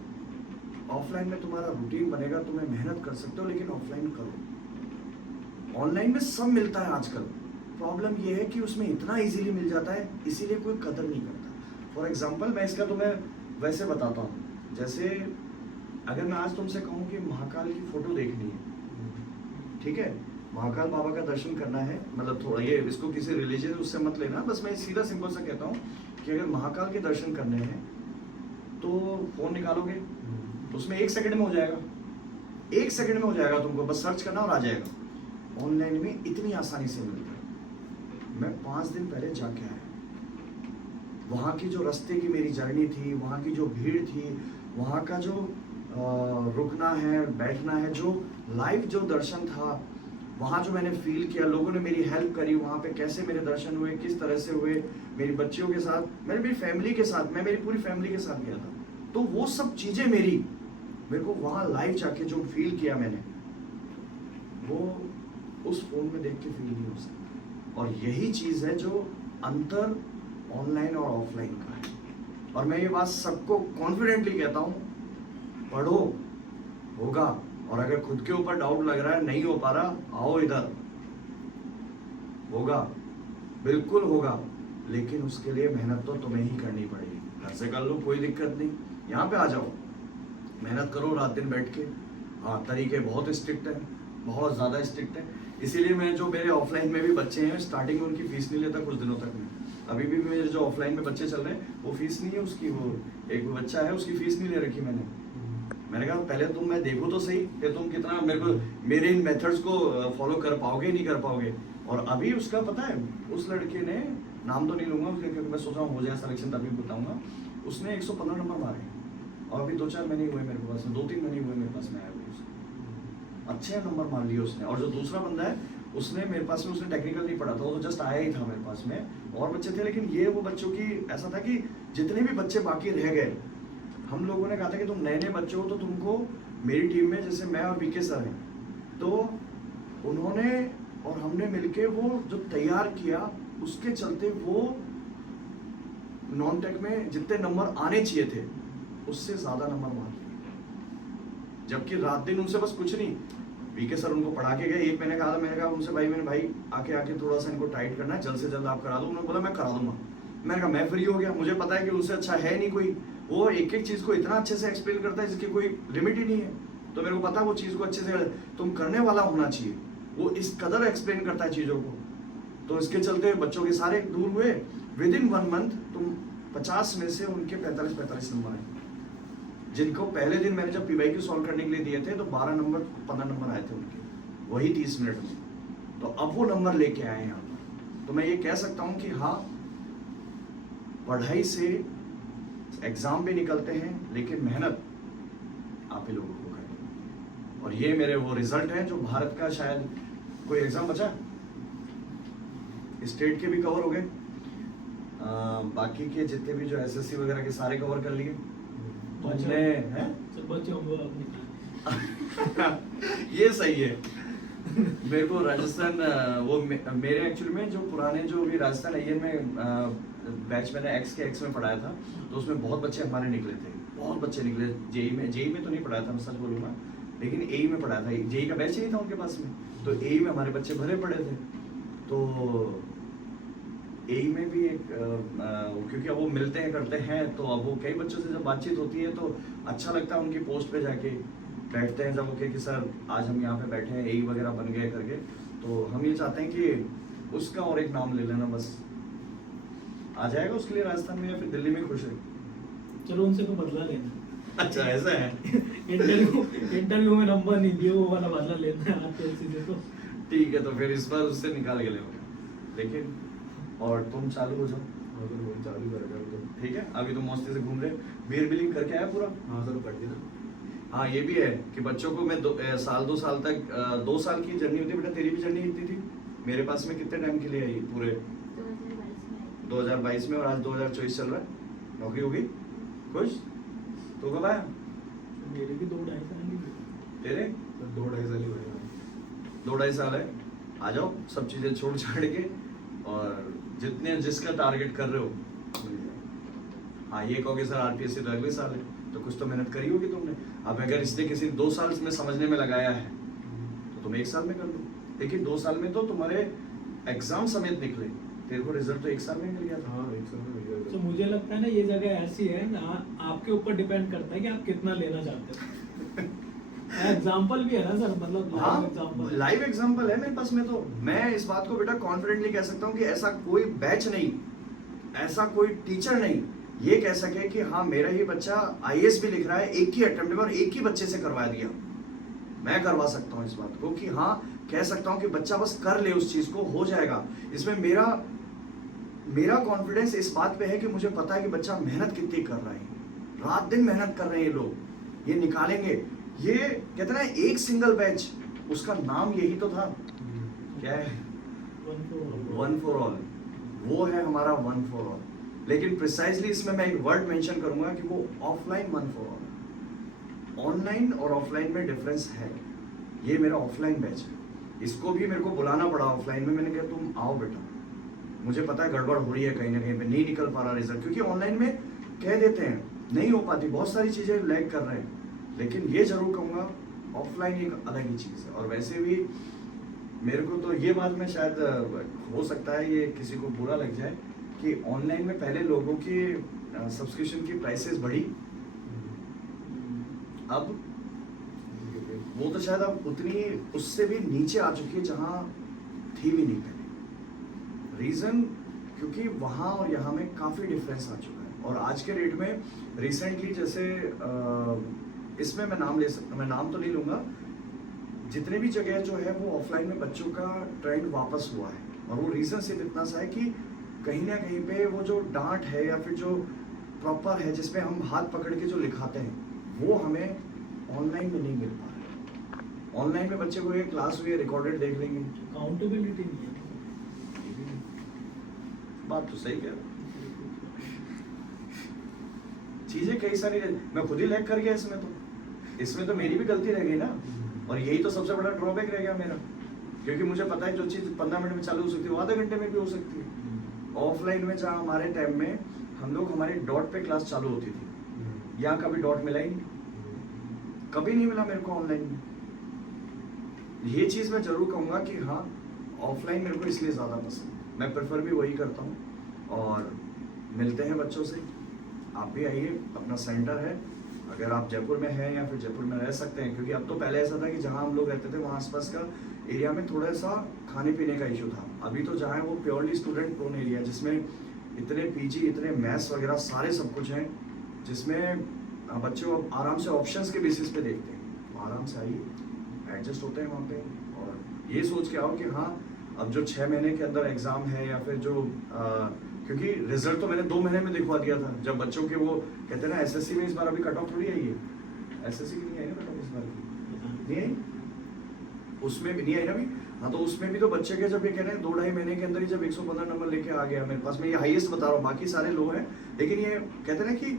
ऑफलाइन में तुम्हारा रूटीन बनेगा, तुम्हें मेहनत कर सकते हो, लेकिन ऑफलाइन करो। ऑनलाइन में सब मिलता है आजकल, प्रॉब्लम ये है कि उसमें इतना इजीली मिल जाता है, इसीलिए कोई कदर नहीं करता। फॉर एग्जाम्पल मैं इसका तुम्हें वैसे बताता हूँ, जैसे अगर मैं आज तुमसे कहूँ कि महाकाल की फोटो देखनी है, ठीक है, महाकाल बाबा का दर्शन करना है, मतलब थोड़ा ये इसको किसी रिलीजियस उससे मत लेना, बस मैं सीधा सिंपल सा कहता हूँ कि अगर महाकाल के दर्शन करने हैं तो फोन निकालोगे तो उसमें 1 सेकंड में हो जाएगा, 1 सेकंड में हो जाएगा, तुमको बस सर्च करना और आ जाएगा। ऑनलाइन में इतनी आसानी से मिलता है। मैं 5 दिन पहले जाके आया, वहाँ की जो रास्ते की मेरी जर्नी थी, वहाँ की जो भीड़ थी, वहाँ का जो रुकना है, बैठना है, जो लाइव जो दर्शन था, वहाँ जो मैंने फील किया, लोगों ने मेरी हेल्प करी, वहाँ पे कैसे मेरे दर्शन हुए, किस तरह से हुए, मेरी बच्चियों के साथ, मैंने मेरी फैमिली के साथ, मैं मेरी पूरी फैमिली के साथ गया था। तो वो सब चीज़ें मेरे को वहाँ लाइव जाके जो फील किया मैंने, वो उस फोन में देख के फील नहीं हो सकता। और यही चीज़ है जो अंतर ऑनलाइन और ऑफलाइन का है। और मैं ये बात सबको कॉन्फिडेंटली कहता हूँ, पढ़ो, होगा। और अगर खुद के ऊपर डाउट लग रहा है, नहीं हो पा रहा, आओ इधर, होगा, बिल्कुल होगा, लेकिन उसके लिए मेहनत तो तुम्हें ही करनी पड़ेगी। घर से कर लो, कोई दिक्कत नहीं, यहाँ पे आ जाओ, मेहनत करो रात दिन बैठ के। हाँ, तरीके बहुत स्ट्रिक्ट है, बहुत ज़्यादा स्ट्रिक्ट है। इसीलिए मैं जो मेरे ऑफलाइन में भी बच्चे हैं, स्टार्टिंग में उनकी फीस नहीं लेता कुछ दिनों तक में। अभी भी मेरे जो ऑफलाइन में बच्चे चल रहे हैं वो फीस नहीं है उसकी, वो एक बच्चा है उसकी फीस नहीं ले रखी मैंने। मैंने कहा पहले तुम मैं देखूं तो सही कि तुम कितना मेरे इन मेथड्स को फॉलो कर पाओगे नहीं कर पाओगे। और अभी उसका पता है, उस लड़के ने, नाम तो नहीं लूंगा उसके क्योंकि मैं सोच रहा हूँ हो जाए सिलेक्शन तभी बताऊंगा, उसने 115 नंबर मारे और अभी 2-4 महीने हुए मेरे पास, 2-3 महीने हुए मेरे पास में आया हुआ, अच्छे नंबर मार लिए उसने। और जो दूसरा बंदा है उसने मेरे पास में, उसने टेक्निकल नहीं पढ़ा था, वो तो जस्ट आया ही था मेरे पास में, और बच्चे थे लेकिन ये वो बच्चों की ऐसा था कि जितने भी बच्चे बाकी रह गए, हम लोगों ने कहा था कि तुम नए नए बच्चे हो तो तुमको मेरी टीम में, जैसे मैं और बीके सर हैं, तो उन्होंने और हमने मिलके वो जो तैयार किया, उसके चलते वो नॉन टेक में जितने नंबर आने चाहिए थे उससे ज्यादा नंबर मार लिए। जबकि रात दिन उनसे बस कुछ नहीं, बीके सर उनको पढ़ा के गए, 1 महीने कहा था, मैंने कहा उनसे भाई आके थोड़ा सा इनको टाइट करना है, जल्द से जल्द आप करा दो। उन्होंने बोला मैं करा दूंगा। मैंने कहा मैं फ्री हो गया, मुझे पता है कि उनसे अच्छा है नहीं कोई, वो एक एक चीज को इतना अच्छे से एक्सप्लेन करता है जिसकी कोई लिमिट ही नहीं है। तो मेरे को पता है वो चीज को अच्छे से तुम करने वाला होना चाहिए, वो इस कदर एक्सप्लेन करता है चीजों को। तो इसके चलते बच्चों के सारे दूर हुए, विद इन 1 मंथ तुम 50 में से उनके 45 नंबर आए, जिनको पहले दिन मैंने जब PYQ सॉल्व करने के लिए दिए थे तो 12 नंबर 15 नंबर आए थे उनके, वही 30 मिनट में। तो अब वो नंबर लेके आए हैं यहाँ पर। तो मैं ये कह सकता हूँ कि हाँ, पढ़ाई से एग्जाम भी निकलते हैं लेकिन मेहनत आप ही लोगों को करनी। और ये मेरे वो रिजल्ट है जो भारत का, शायद कोई एग्जाम बचा, स्टेट के भी कवर हो गए, बाकी के जितने भी जो SSC वगैरह के सारे कवर कर लिए। तुमने हैं? बच्चे होंगे अपने। ये सही है। मेरे को राजस्थान वो मेरे एक्चुअली में जो पुराने जो भी राजस्थान IIM में बैच मैंने X के X में पढ़ाया था, तो उसमें बहुत बच्चे हमारे निकले थे, बहुत बच्चे निकले। जेई में तो नहीं पढ़ाया था, मैं सच बोलूँगा, लेकिन AE में पढ़ाया था। जेई का बैच ही नहीं था उनके पास में, तो AE में हमारे बच्चे भरे पड़े थे। तो AE में भी एक क्योंकि अब वो मिलते हैं करते हैं, तो अब वो कई बच्चों से जब बातचीत होती है तो अच्छा लगता है, उनकी पोस्ट पे जाके बैठते हैं जब वो कि सर आज हम यहाँ पे बैठे हैं, AE वगैरह बन गए करके। तो हम ये चाहते हैं कि उसका और एक नाम ले लेना, बस आ जाएगा उसके लिए राजस्थान में या फिर दिल्ली में खुश है। चलो उनसे तो बदला लेना। अच्छा ऐसा है। इंटरव्यू में नंबर नहीं दिए, वो वाला बदला लेना है RPSC से। तो ठीक है, तो फिर इस बार उससे निकाल के ले, लेकिन और तुम चालू हो जाओ। अगर वो चालू करेगा तो ठीक है, अभी तुम मस्ती से घूम रहे, बियर बिलिंग करके आया पूरा। हाँ सर कर दिया। हाँ ये भी है कि बच्चों को मैं 2 साल तक 2 साल की जर्नी होती है। बेटा तेरी भी जर्नी इतनी थी, मेरे पास में कितने टाइम के लिए आई पूरे? 2022 में, और आज 2024 चल रहा है, नौकरी हो गई, खुश? तो कब आया? मेरे भी 2-2.5 साल की। तेरे? 2-2.5 साल ही हुए। 2-2.5 साल है। आ जाओ सब चीज़ें छोड़ छाड़ के, और जितने जिसका टारगेट कर रहे हो मिल जाए। हाँ ये कहोगे सर RPSC तो अगले साल है, तो कुछ तो मेहनत करी होगी तुमने। अब अगर इसने किसी 2 साल में समझने में लगाया है तो तुम 1 साल में कर लो, लेकिन 2 साल में तो तुम्हारे एग्जाम समेत निकले, तेरे को रिजल्ट तो 1 साल में मिल गया था। हाँ 1 साल में मिल गया। तो मुझे लगता है ना ये जगह ऐसी है ना, आपके ऊपर डिपेंड करता है कि आप कितना लेना चाहते हो। एग्जाम्पल भी है ना सर, मतलब हाँ एग्जाम्पल, लाइव एग्जाम्पल है मेरे पास में। तो मैं इस बात को बेटा कॉन्फिडेंटली कह सकता हूँ कि ऐसा कोई बैच नहीं, ऐसा कोई टीचर नहीं ये कह सके कि हाँ मेरा ही बच्चा IAS भी लिख रहा है, एक ही अटेम्प्ट में और एक ही बच्चे से करवा दिया। मैं करवा सकता हूँ इस बात को कि हाँ कह सकता हूँ कि बच्चा बस कर ले उस चीज को, हो जाएगा। इसमें मेरा कॉन्फिडेंस इस बात पे है कि मुझे पता है कि बच्चा मेहनत कितनी कर रहा है, रात दिन मेहनत कर रहे हैं ये लोग, ये निकालेंगे। ये कहते हैं ना एक सिंगल बैच, उसका नाम यही तो था, क्या है? 1 for all। वो है हमारा 1 for all। लेकिन प्रिसाइजली इसमें मैं एक वर्ड मेंशन करूंगा कि वो ऑफलाइन 1 for all। ऑनलाइन और ऑफलाइन में डिफरेंस है। ये मेरा ऑफलाइन बैच है, इसको भी मेरे को बुलाना पड़ा ऑफलाइन में। मैंने कहा तुम आओ बेटा, मुझे पता है गड़बड़ हो रही है कहीं ना कहीं पे, नहीं निकल पा रहा रिजल्ट, क्योंकि ऑनलाइन में कह देते हैं नहीं हो पाती, बहुत सारी चीजें लैग कर रहे हैं। लेकिन ये जरूर कहूँगा ऑफलाइन एक अलग ही चीज़ है। और वैसे भी मेरे को तो ये बात में शायद हो सकता है ये किसी को बुरा लग जाए कि ऑनलाइन में पहले लोगों की सब्सक्रिप्शन की प्राइसेस बढ़ी, अब वो तो शायद अब उतनी उससे भी नीचे आ चुकी है जहाँ थी भी नहीं पहले। रीज़न क्योंकि वहाँ और यहाँ में काफ़ी डिफरेंस आ चुका है। और आज के रेट में रिसेंटली जैसे इसमें मैं नाम ले सकता, मैं नाम तो नहीं लूँगा, जितने भी जगह जो है वो ऑफलाइन में बच्चों का ट्रेंड वापस हुआ है। और वो रीज़न सिर्फ इतना सा है कि कहीं ना कहीं पे वो जो डांट है या फिर जो प्रॉपर है जिसमें हम हाथ पकड़ के जो लिखाते हैं वो हमें ऑनलाइन में नहीं मिल पा रहा है। ऑनलाइन में बच्चे को ये क्लास हुई है रिकॉर्डेड देख लेंगे। अकाउंटेबिलिटी नहीं है। बात तो सही कह रहे हो। चीजें कई सारी, मैं खुद ही लैग कर गया इसमें तो मेरी भी गलती रह गई ना। और यही तो सबसे बड़ा ड्रॉबैक रह गया मेरा, क्योंकि मुझे पता है जो चीज़ 15 मिनट में चालू हो सकती है वो आधे घंटे में भी हो सकती है। ऑफलाइन में जहाँ हमारे टाइम में हम लोग हमारे डॉट पे क्लास चालू होती थी, यहाँ कभी डॉट मिला ही नहीं, कभी नहीं मिला मेरे को ऑनलाइन में। ये चीज़ मैं जरूर कहूँगा कि हाँ, ऑफलाइन मेरे को इसलिए ज़्यादा पसंद है, मैं प्रेफर भी वही करता हूँ। और मिलते हैं बच्चों से, आप भी आइए, अपना सेंटर है, अगर आप जयपुर में हैं या फिर जयपुर में रह सकते हैं, क्योंकि अब तो पहले ऐसा था कि जहाँ हम लोग रहते थे वहाँ आसपास का एरिया में थोड़ा सा खाने पीने का इशू था। अभी तो जहाँ है वो प्योरली स्टूडेंट प्रोन एरिया है, जिसमें इतने पीजी, इतने मैथ्स वगैरह सारे सब कुछ हैं, जिसमें बच्चों आराम से ऑप्शंस के बेसिस पे देखते हैं। तो आराम से आइए, एडजस्ट होते हैं वहाँ पे, और ये सोच के आओ कि हाँ अब जो 6 महीने के अंदर एग्ज़ाम है या फिर जो क्योंकि रिजल्ट तो मैंने 2 महीने में दिखवा दिया था। जब बच्चों के वो कहते हैं ना एसएससी में इस बार अभी कट ऑफ थोड़ी आई है, एसएससी की नहीं आई ना कट ऑफ इस बार की, नहीं आई, उसमें भी नहीं आई ना अभी। हाँ, तो उसमें भी तो बच्चे के जब ये कह रहे हैं 2-2.5 महीने के अंदर ही जब 115 नंबर लेके आ गया मेरे पास में, ये हाईएस्ट बता रहा हूँ, बाकी सारे लो हैं, लेकिन ये कहते हैं ना कि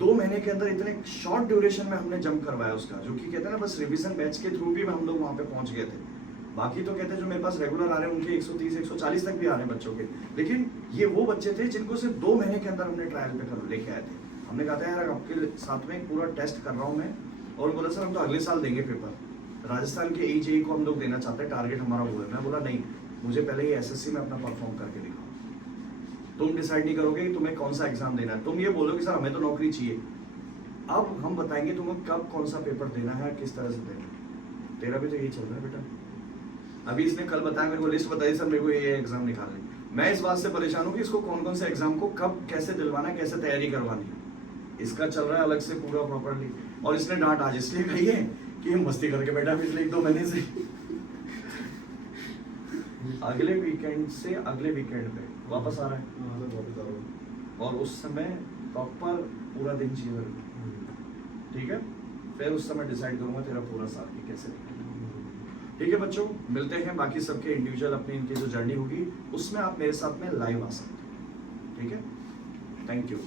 2 महीने के अंदर इतने शॉर्ट ड्यूरेशन में हमने जंप करवाया उसका, जो कि कहते हैं ना बस रिविजन बैच के थ्रू भी हम लोग वहाँ पे पहुँच गए थे। बाकी तो कहते हैं जो मेरे पास रेगुलर आ रहे हैं उनके 130-140 तक भी आ रहे हैं बच्चों के, लेकिन ये वो बच्चे थे जिनको सिर्फ 2 महीने के अंदर हमने ट्रायल पे कर लेके आए थे। हमने कहा था यार आपके साथ में पूरा टेस्ट कर रहा हूँ मैं, और बोला सर हम तो अगले साल देंगे पेपर, राजस्थान के AJE को हम लोग देना चाहते हैं, टारगेट हमारा वो है। मैं बोला नहीं, मुझे पहले ये SSC में अपना परफॉर्म करके दिखाओ, तुम डिसाइड नहीं करोगे कि तुम्हें कौन सा एग्जाम देना है, तुम ये बोलोगे सर हमें तो नौकरी चाहिए, अब हम बताएंगे तुम्हें कब कौन सा पेपर देना है, किस तरह से देना है। तेरा भी तो यही चल रहा है बेटा। अभी इसने कल बताया मेरे को, लिस्ट बताई सर मेरे को ये एग्जाम निकालने। मैं इस बात से परेशान हूँ कि इसको कौन कौन से एग्जाम को कब कैसे दिलवाना है, कैसे तैयारी करवानी है, इसका चल रहा है अलग से पूरा प्रॉपरली। और इसने डांट आज इसलिए कही है कि मस्ती करके बैठा पिछले 1-2 महीने से। अगले वीकेंड से अगले वीकेंड पे वापस आ रहा है, और उस समय प्रॉपर पूरा दिन चाहिए, ठीक है, फिर उस समय डिसाइड करूंगा तेरा पूरा साल की कैसे निकलेगा। ठीक है बच्चों, मिलते हैं, बाकी सबके इंडिविजुअल अपनी इनकी जो जर्नी होगी उसमें आप मेरे साथ में लाइव आ सकते हैं, ठीक है, थैंक यू।